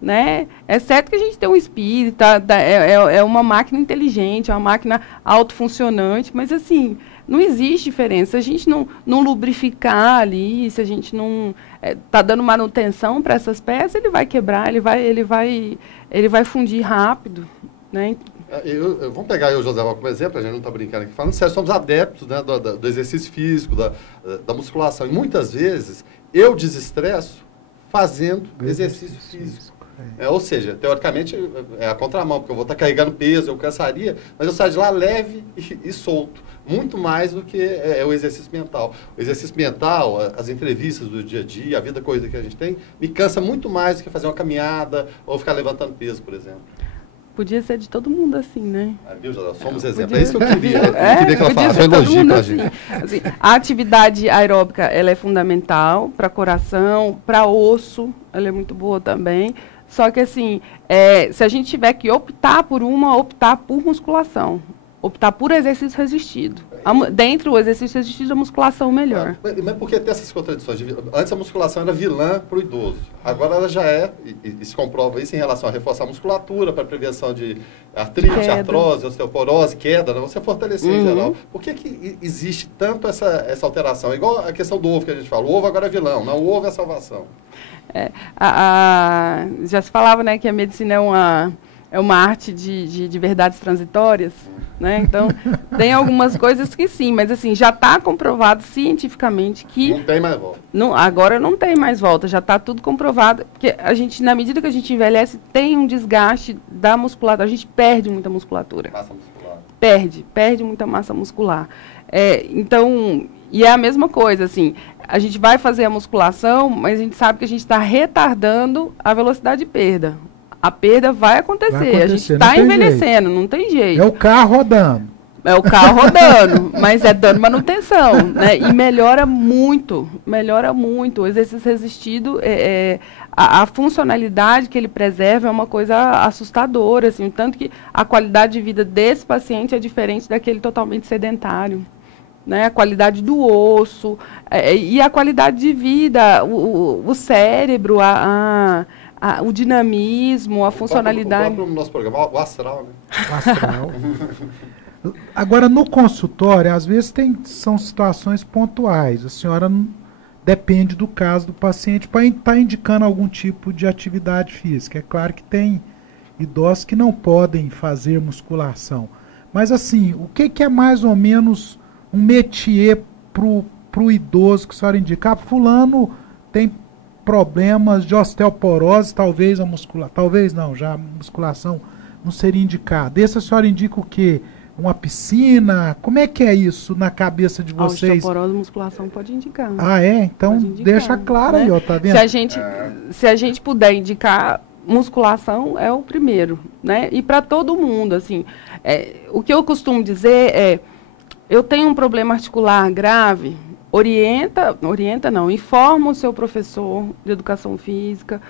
Né? É certo que a gente tem um espírito, é uma máquina inteligente, é uma máquina autofuncionante, mas assim, não existe diferença. Se a gente não lubrificar ali, se a gente não está dando manutenção para essas peças, ele vai quebrar, ele vai fundir rápido. Né? Vamos pegar o José Val como exemplo, a gente não está brincando aqui, falando sério, somos adeptos, né, do exercício físico, da musculação, e muitas vezes eu desestresso fazendo exercício físico. Ou seja, teoricamente é a contramão, porque eu vou estar carregando peso, eu cansaria, mas eu saio de lá leve e solto. Muito mais do que o exercício mental. O exercício mental, as entrevistas do dia a dia, a vida corrida que a gente tem, me cansa muito mais do que fazer uma caminhada ou ficar levantando peso, por exemplo. Podia ser de todo mundo assim, né? Viu, José? Somos exemplos. É isso que eu queria. Eu queria que ela falasse, um elogio pra gente. Assim, a atividade aeróbica, ela é fundamental para coração, para osso, ela é muito boa também. Só que, assim, se a gente tiver que optar por musculação, optar por exercício resistido. Dentro do exercício resistido, a musculação melhor. Mas por que tem essas contradições? Antes a musculação era vilã para o idoso. Agora ela já e se comprova isso em relação a reforçar a musculatura para prevenção de artrite, artrose, osteoporose, queda, né? Você fortalecer em geral. Por que existe tanto essa alteração? Igual a questão do ovo que a gente fala. O ovo agora é vilão, não, o ovo é salvação. Já se falava, né, que a medicina é uma arte de verdades transitórias, né? Então, tem algumas coisas que sim, mas assim, já está comprovado cientificamente que... Não tem mais volta. Agora não tem mais volta, já está tudo comprovado, porque a gente, na medida que a gente envelhece, tem um desgaste da musculatura, a gente perde muita musculatura. Massa muscular. Perde muita massa muscular. Então, e é a mesma coisa, assim, a gente vai fazer a musculação, mas a gente sabe que a gente está retardando a velocidade de perda. A perda vai acontecer. A gente está envelhecendo, não tem jeito. É o carro rodando. É o carro rodando, mas é dando manutenção, né? E melhora muito, melhora muito. O exercício resistido, a funcionalidade que ele preserva é uma coisa assustadora, assim, tanto que a qualidade de vida desse paciente é diferente daquele totalmente sedentário. Né, a qualidade do osso e a qualidade de vida, o cérebro, o dinamismo, a funcionalidade. O próprio nosso programa, o astral, né? O astral. Agora, no consultório, às vezes são situações pontuais. A senhora depende do caso do paciente para estar indicando algum tipo de atividade física. É claro que tem idosos que não podem fazer musculação. Mas, assim, o que é mais ou menos um métier pro idoso que a senhora indica? Fulano tem problemas de osteoporose, talvez a musculação, talvez não, já a musculação não seria indicada. Esse a senhora indica o quê? Uma piscina? Como é que é isso na cabeça de vocês? A osteoporose, musculação pode indicar. Ah, é? Então indicar, deixa claro, né? Aí, ó, tá vendo? Se a gente puder indicar, musculação é o primeiro, né? E para todo mundo, assim, o que eu costumo dizer é: eu tenho um problema articular grave, informa o seu professor de educação física,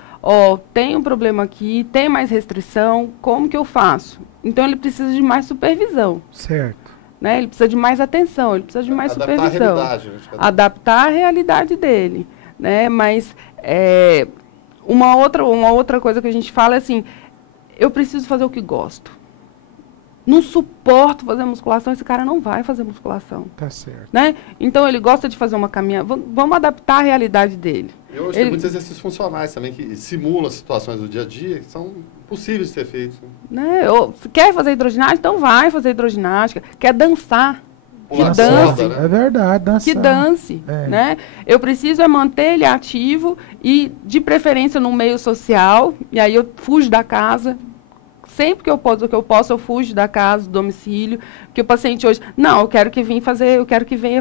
tem um problema aqui, tem mais restrição, como que eu faço? Então, ele precisa de mais supervisão. Certo. Né? Ele precisa de mais atenção, ele precisa de mais supervisão. Adaptar a realidade dele. Né? Mas uma outra coisa que a gente fala é assim: eu preciso fazer o que gosto. Não suporto fazer musculação, esse cara não vai fazer musculação. Tá certo. Né? Então, ele gosta de fazer uma caminhada. Vamos adaptar a realidade dele. Eu acho que tem muitos exercícios funcionais também, que simulam situações do dia a dia, que são possíveis de ser feitos. Né? Quer fazer hidroginástica? Então vai fazer hidroginástica. Quer dançar? Que dance. Corda, né? É verdade, dançar. Que dance. Né? Eu preciso manter ele ativo e, de preferência, no meio social. E aí eu fujo da casa. Sempre que eu posso, eu fujo da casa, do domicílio, que o paciente hoje, não, eu quero que venha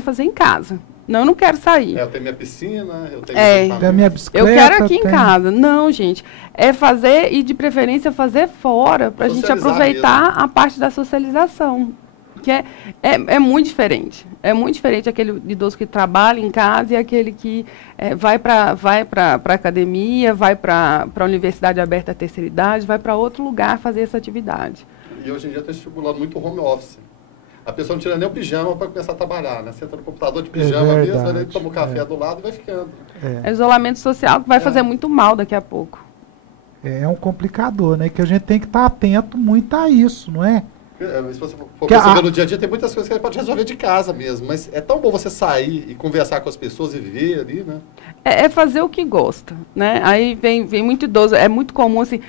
fazer em casa. Não, eu não quero sair. Eu tenho minha piscina, eu tenho minha bicicleta. Eu quero aqui em casa. Não, gente, é fazer e de preferência fazer fora, para a gente aproveitar mesmo a parte da socialização. Que é muito diferente. É muito diferente aquele idoso que trabalha em casa e aquele que vai para a academia, vai para a universidade aberta à terceira idade, vai para outro lugar fazer essa atividade. E hoje em dia está estimulando muito o home office. A pessoa não tira nem o pijama para começar a trabalhar, né? Senta no computador de pijama mesmo, ele toma um café do lado e vai ficando. É isolamento social que vai fazer muito mal daqui a pouco. É um complicador, né? Que a gente tem que estar atento muito a isso, não é? Se você for perceber no dia a dia, tem muitas coisas que ele pode resolver de casa mesmo, mas é tão bom você sair e conversar com as pessoas e viver ali, né? É fazer o que gosta, né? Aí vem muito idoso, é muito comum assim,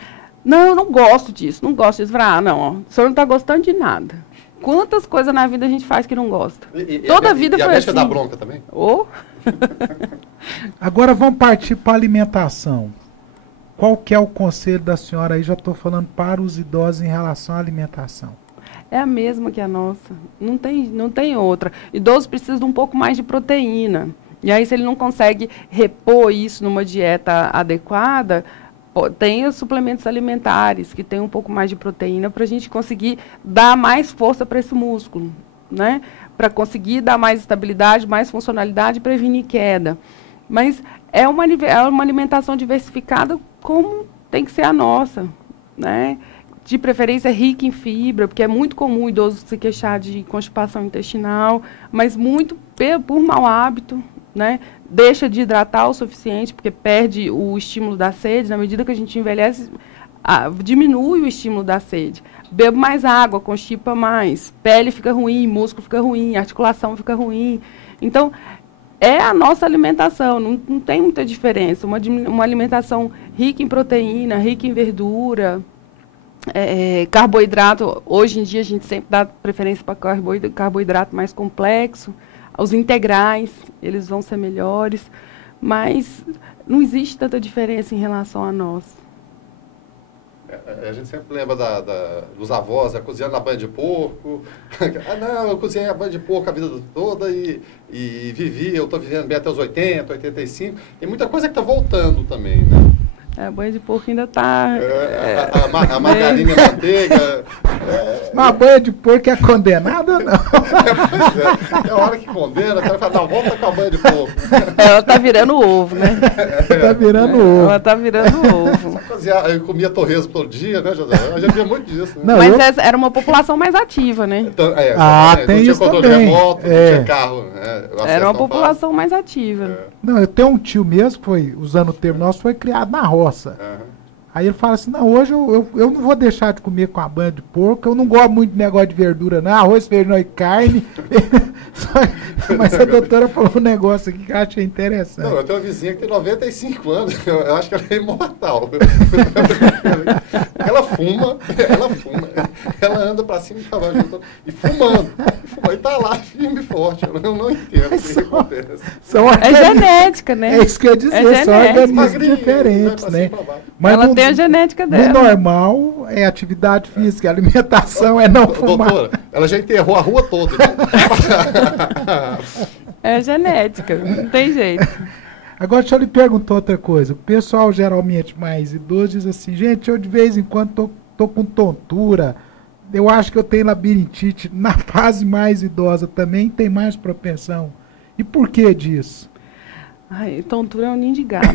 não, eu não gosto disso, não, o senhor não está gostando de nada. Quantas coisas na vida a gente faz que não gosta? Toda a vida foi assim. E a dá bronca também? Agora vamos partir para a alimentação. Qual que é o conselho da senhora aí? Já estou falando para os idosos em relação à alimentação. É a mesma que a nossa. Não tem outra. Idoso precisa de um pouco mais de proteína. E aí, se ele não consegue repor isso numa dieta adequada, tem os suplementos alimentares, que tem um pouco mais de proteína, para a gente conseguir dar mais força para esse músculo, né? Para conseguir dar mais estabilidade, mais funcionalidade e prevenir queda. Mas é uma alimentação diversificada como tem que ser a nossa, né? De preferência rica em fibra, porque é muito comum o idoso se queixar de constipação intestinal, mas muito por mau hábito, né? Deixa de hidratar o suficiente, porque perde o estímulo da sede. Na medida que a gente envelhece, diminui o estímulo da sede. Bebe mais água, constipa mais, pele fica ruim, músculo fica ruim, articulação fica ruim. Então, é a nossa alimentação, não tem muita diferença. Uma alimentação rica em proteína, rica em verdura, carboidrato. Hoje em dia a gente sempre dá preferência para carboidrato mais complexo. Os integrais, eles vão ser melhores, mas não existe tanta diferença em relação a nós. A gente sempre lembra dos avós, cozinhando na banha de porco. Não, eu cozinhei a banha de porco a vida toda e vivi, eu estou vivendo bem até os 80, 85. Tem muita coisa que está voltando também, né? A banha de porco ainda está... A margarina e a manteiga... Mas a banha de porco é condenada ou não? É a hora que condena, o cara fala, não, volta com a banha de porco. Ela está virando ovo, né? Tá virando ovo. Ela está virando ovo. Eu comia torresmo todo dia, né, José? Eu já via muito disso. Né? Não, Mas era uma população mais ativa, né? Então, tem não tinha isso controle também. remoto, não tinha carro. Era uma população mais ativa. Não, eu tenho um tio mesmo, foi, usando o termo nosso, foi criado na roça. Aí ele fala assim, não, hoje eu não vou deixar de comer com a banha de porco, eu não gosto muito de negócio de verdura, não, arroz, feijão e carne. Mas a doutora falou um negócio aqui que eu achei interessante. Não, eu tenho uma vizinha que tem 95 anos, eu acho que ela é imortal. Ela fuma, ela anda pra cima e pra baixo, e fumando, e tá lá firme e forte, eu não entendo o que acontece. É genética, né? É isso que eu ia dizer, são organismos diferentes, né? Mas ela tem a genética dela. No normal, é atividade física, alimentação é não fumar. Doutora, ela já enterrou a rua toda. Né? É genética, não tem jeito. Agora, deixa eu lhe perguntar outra coisa. O pessoal, geralmente mais idoso, diz assim, gente, eu de vez em quando tô com tontura, eu acho que eu tenho labirintite. Na fase mais idosa também tem mais propensão. E por que disso? Ai, tontura é um ninho de gato.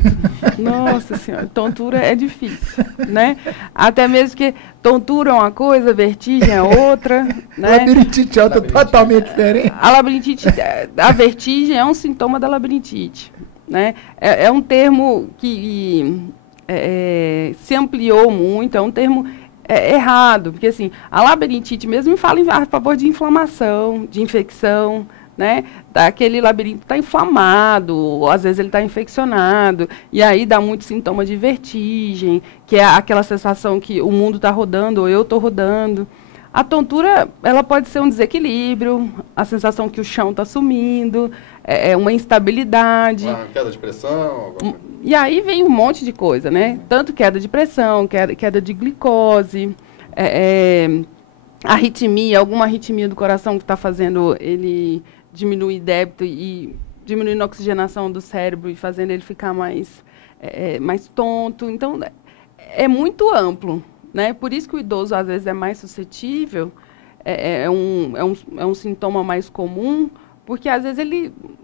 Nossa Senhora, tontura é difícil, né? Até mesmo que tontura é uma coisa, vertigem é outra. Né? Labirintite é outra totalmente diferente. A labirintite, a vertigem é um sintoma da labirintite. Né? É um termo que se ampliou muito, é um termo errado, porque assim, a labirintite mesmo fala a favor de inflamação, de infecção, né? Aquele labirinto está inflamado, ou às vezes ele está infeccionado, e aí dá muito sintoma de vertigem, que é aquela sensação que o mundo está rodando ou eu estou rodando. A tontura, ela pode ser um desequilíbrio, a sensação que o chão está sumindo, uma instabilidade. Queda de pressão. E aí vem um monte de coisa, né? Tanto queda de pressão, queda de glicose, arritmia, alguma arritmia do coração que está fazendo ele diminuir débito e diminuindo a oxigenação do cérebro e fazendo ele ficar mais tonto. Então, é muito amplo, né? Por isso que o idoso, às vezes, é mais suscetível, é um sintoma mais comum, porque, às vezes,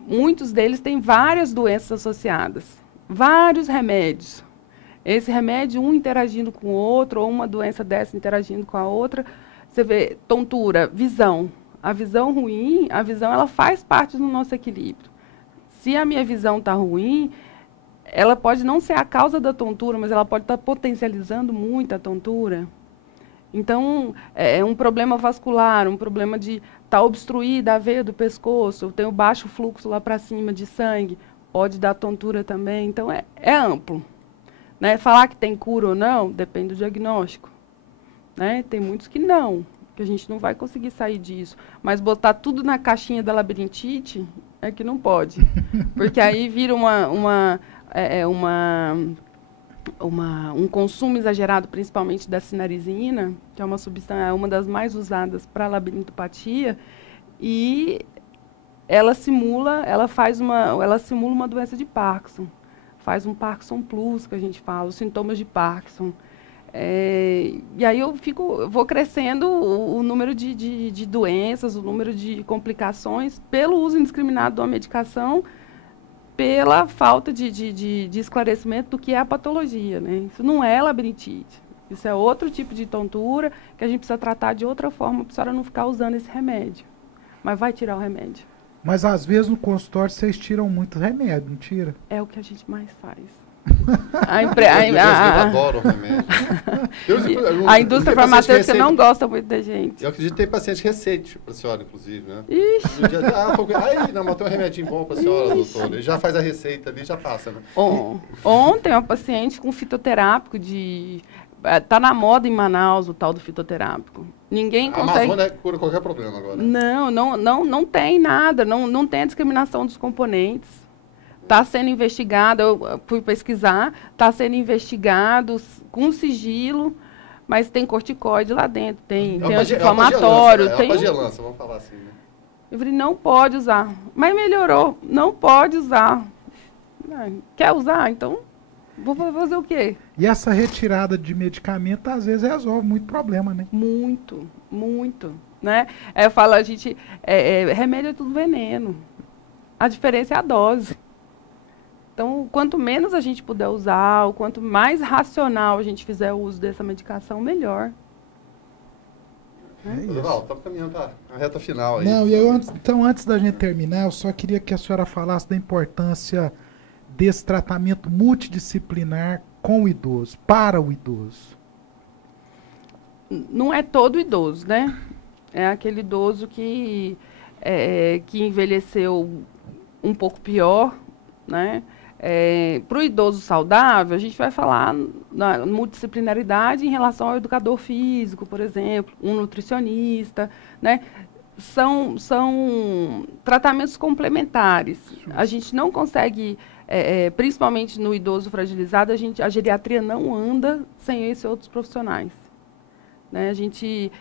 muitos deles têm várias doenças associadas, vários remédios. Esse remédio, um interagindo com o outro, ou uma doença dessa interagindo com a outra. Você vê, tontura, visão. A visão ruim, ela faz parte do nosso equilíbrio. Se a minha visão está ruim, ela pode não ser a causa da tontura, mas ela pode estar potencializando muito a tontura. Então, é um problema vascular, um problema de estar obstruída a veia do pescoço, eu tenho baixo fluxo lá para cima de sangue, pode dar tontura também. Então, é amplo. Né? Falar que tem cura ou não, depende do diagnóstico. Né? Tem muitos que não, que a gente não vai conseguir sair disso. Mas botar tudo na caixinha da labirintite é que não pode. Porque aí vira um consumo exagerado, principalmente da cinnarizina, que é uma substância, uma das mais usadas para labirintopatia, e ela simula uma doença de Parkinson. Faz um Parkinson Plus, que a gente fala, os sintomas de Parkinson. E aí eu vou crescendo o número de doenças, o número de complicações pelo uso indiscriminado de uma medicação, pela falta de esclarecimento do que é a patologia. Né? Isso não é labirintite. Isso é outro tipo de tontura que a gente precisa tratar de outra forma para a senhora não ficar usando esse remédio. Mas vai tirar o remédio. Mas às vezes no consultório vocês tiram muito remédio, não tira? É o que a gente mais faz. Eu adoro o remédio. A indústria farmacêutica não gosta muito da gente. Eu acredito que tem paciente receite para a senhora, inclusive, né? Ixi. Não, mas tem um remedinho bom para a senhora, doutora. Ele já faz a receita ali, já passa, né? Ontem, uma paciente com fitoterápico tá na moda em Manaus o tal do fitoterápico. Ninguém consegue... A Amazônia cura qualquer problema agora. Não tem nada, não tem a discriminação dos componentes. Está sendo investigado, eu fui pesquisar, está sendo investigado com sigilo, mas tem corticoide lá dentro, tem anti-inflamatório. É uma pagelança, vamos falar assim, né? Eu falei, não pode usar. Mas melhorou, não pode usar. Quer usar? Então Vou fazer o quê? E essa retirada de medicamento, às vezes, resolve muito problema, né? Muito, muito. Né? Eu falo, remédio é tudo veneno. A diferença é a dose. Então, quanto menos a gente puder usar, o quanto mais racional a gente fizer o uso dessa medicação, melhor. Estamos caminhando para a reta final aí. Não, então, antes da gente terminar, eu só queria que a senhora falasse da importância desse tratamento multidisciplinar com o idoso, para o idoso. Não é todo idoso, né? É aquele idoso que envelheceu um pouco pior, né? Para o idoso saudável, a gente vai falar na multidisciplinaridade em relação ao educador físico, por exemplo, um nutricionista, né? São tratamentos complementares. A gente não consegue, principalmente no idoso fragilizado, a geriatria não anda sem esses outros profissionais. Né? A gente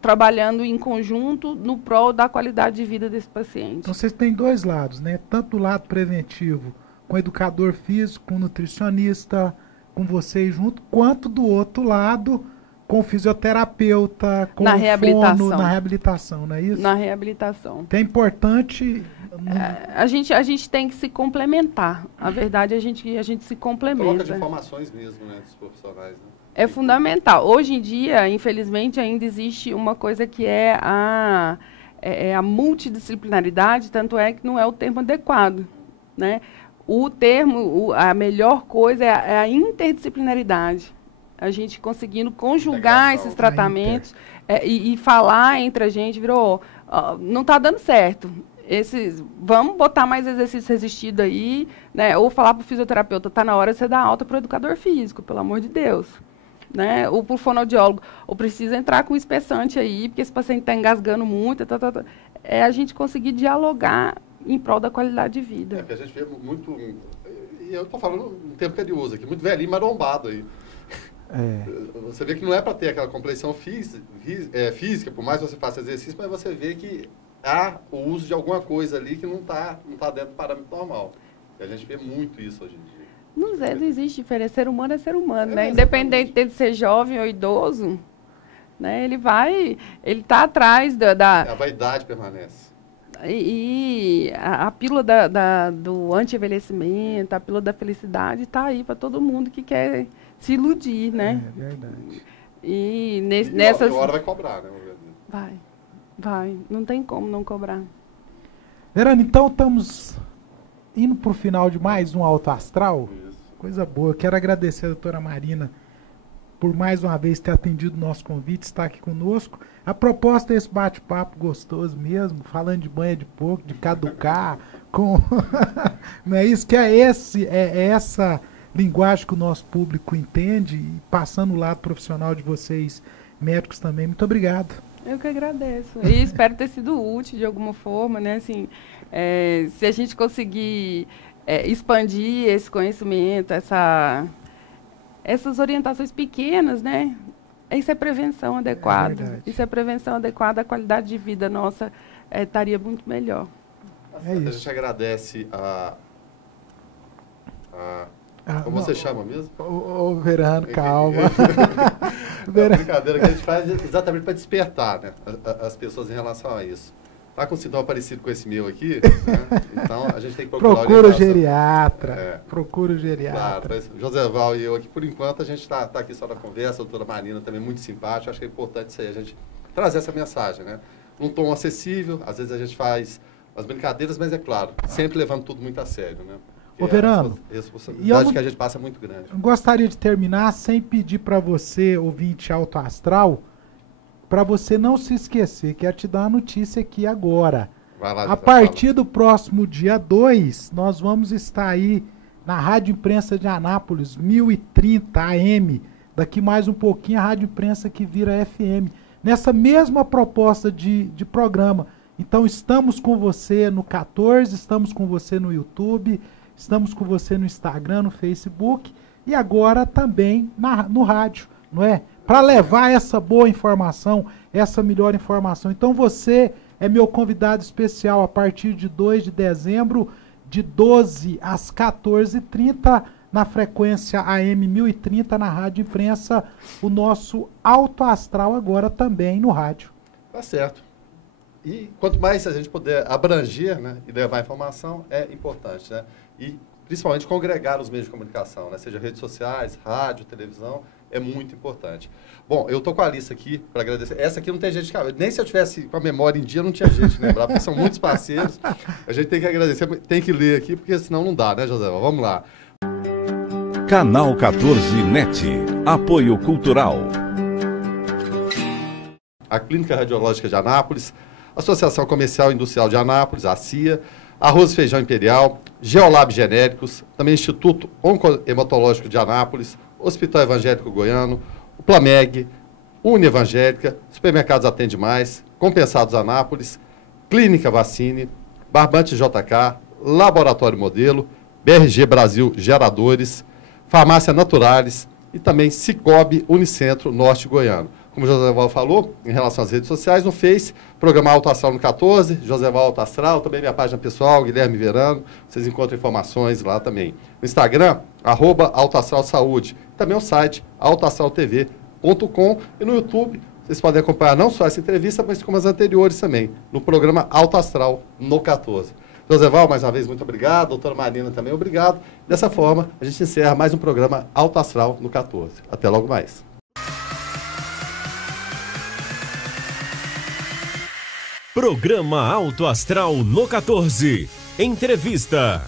trabalhando em conjunto no prol da qualidade de vida desse paciente. Então, vocês têm dois lados, né? Tanto do lado preventivo, com o educador físico, com o nutricionista, com vocês junto, quanto do outro lado, com o fisioterapeuta, com na o reabilitação. fono, na reabilitação, não é isso? Na reabilitação. Que é importante... A gente tem que se complementar. A verdade, a gente se complementa. Troca de informações mesmo, né, dos profissionais, né? É fundamental. Hoje em dia, infelizmente, ainda existe uma coisa que é a multidisciplinaridade, tanto é que não é o termo adequado, né? O termo, a melhor coisa é a interdisciplinaridade. A gente conseguindo conjugar esses tratamentos e falar entre a gente, não está dando certo. Vamos botar mais exercício resistido aí, né? Ou falar para o fisioterapeuta, está na hora de você dar alta para o educador físico, pelo amor de Deus. Né? Ou para o fonoaudiólogo, ou precisa entrar com um espessante aí, porque esse paciente está engasgando muito. É a gente conseguir dialogar em prol da qualidade de vida. Porque a gente vê muito, e eu estou falando no tempo que é de uso aqui, muito velhinho marombado aí. Você vê que não é para ter aquela compleição física, por mais que você faça exercício, mas você vê que há o uso de alguma coisa ali que não tá dentro do parâmetro normal. E a gente vê muito isso hoje em dia. Não existe diferença. Ser humano é ser humano, né? Independente dele ser jovem ou idoso, né? Ele está atrás A vaidade permanece. E a pílula do anti-envelhecimento, a pílula da felicidade está aí para todo mundo que quer se iludir, né? É verdade. E nessas... hora vai cobrar, né? Vai. Não tem como não cobrar. Verano, então estamos indo para o final de mais um Alto Astral. Isso. Coisa boa. Eu quero agradecer a doutora Marina por mais uma vez ter atendido o nosso convite, estar aqui conosco. A proposta é esse bate-papo gostoso mesmo, falando de banha de porco, de caducar, não é isso? Que é essa linguagem que o nosso público entende, e passando o lado profissional de vocês, médicos também. Muito obrigado. Eu que agradeço. E espero ter sido útil de alguma forma, né? Assim, se a gente conseguir expandir esse conhecimento, essas orientações pequenas, né? Isso é prevenção adequada. Isso é prevenção adequada, a qualidade de vida nossa estaria muito melhor. A gente agradece como você chama mesmo? Ô, Verano, calma. É uma brincadeira que a gente faz exatamente para despertar, né, as pessoas em relação a isso. Está com um sintoma parecido com esse meu aqui, né? Então a gente tem que procurar Procura o geriatra. Procura o geriatra. Claro, mas Joseval e eu aqui, por enquanto, a gente está aqui só na conversa, a doutora Marina também muito simpática. Acho que é importante isso aí, a gente trazer essa mensagem, né? Num tom acessível, às vezes a gente faz as brincadeiras, mas é claro, sempre levando tudo muito a sério, né? Ô, Verano, a responsabilidade que a gente passa é muito grande. Eu gostaria de terminar sem pedir para você, ouvinte Alto Astral, para você não se esquecer, quero te dar uma notícia aqui agora. Vai lá, a partir do próximo dia 2, nós vamos estar aí na Rádio Imprensa de Anápolis, 1030 AM. Daqui mais um pouquinho a Rádio Imprensa que vira FM. Nessa mesma proposta de programa. Então estamos com você no 14, estamos com você no YouTube, estamos com você no Instagram, no Facebook e agora também no rádio, não é? Para levar essa boa informação, essa melhor informação. Então você é meu convidado especial a partir de 2 de dezembro, de 12 às 14h30, na frequência AM 1030 na Rádio Imprensa, o nosso Alto Astral agora também no rádio. Tá certo. E quanto mais a gente puder abranger, né, e levar informação, é importante, né? E principalmente congregar os meios de comunicação, né? Seja redes sociais, rádio, televisão, é muito importante. Bom, eu tô com a lista aqui para agradecer. Essa aqui não tem gente que... Nem se eu tivesse com a memória em dia, não tinha gente lembrar, porque são muitos parceiros. A gente tem que agradecer, tem que ler aqui, porque senão não dá, né, José? Vamos lá. Canal 14 NET. Apoio Cultural. A Clínica Radiológica de Anápolis, Associação Comercial e Industrial de Anápolis, a CIA, Arroz e Feijão Imperial, Geolab Genéricos, também Instituto Oncohematológico de Anápolis, Hospital Evangélico Goiano, o Plameg, Uni Evangélica, Supermercados Atende Mais, Compensados Anápolis, Clínica Vacine, Barbante JK, Laboratório Modelo, BRG Brasil Geradores, Farmácia Naturalis e também Cicobi Unicentro Norte Goiano. Como o José Val falou, em relação às redes sociais, no Face, programa Alto Astral no 14, José Val Alto Astral, também minha página pessoal, Guilherme Verano, vocês encontram informações lá também. No Instagram, @Alto Astral Saúde, também o site altoastraltv.com e no YouTube, vocês podem acompanhar não só essa entrevista, mas como as anteriores também, no programa Alto Astral no 14. José Val, mais uma vez, muito obrigado. Doutora Marina também, obrigado. Dessa forma, a gente encerra mais um programa Alto Astral no 14. Até logo mais. Programa Alto Astral no 14. Entrevista.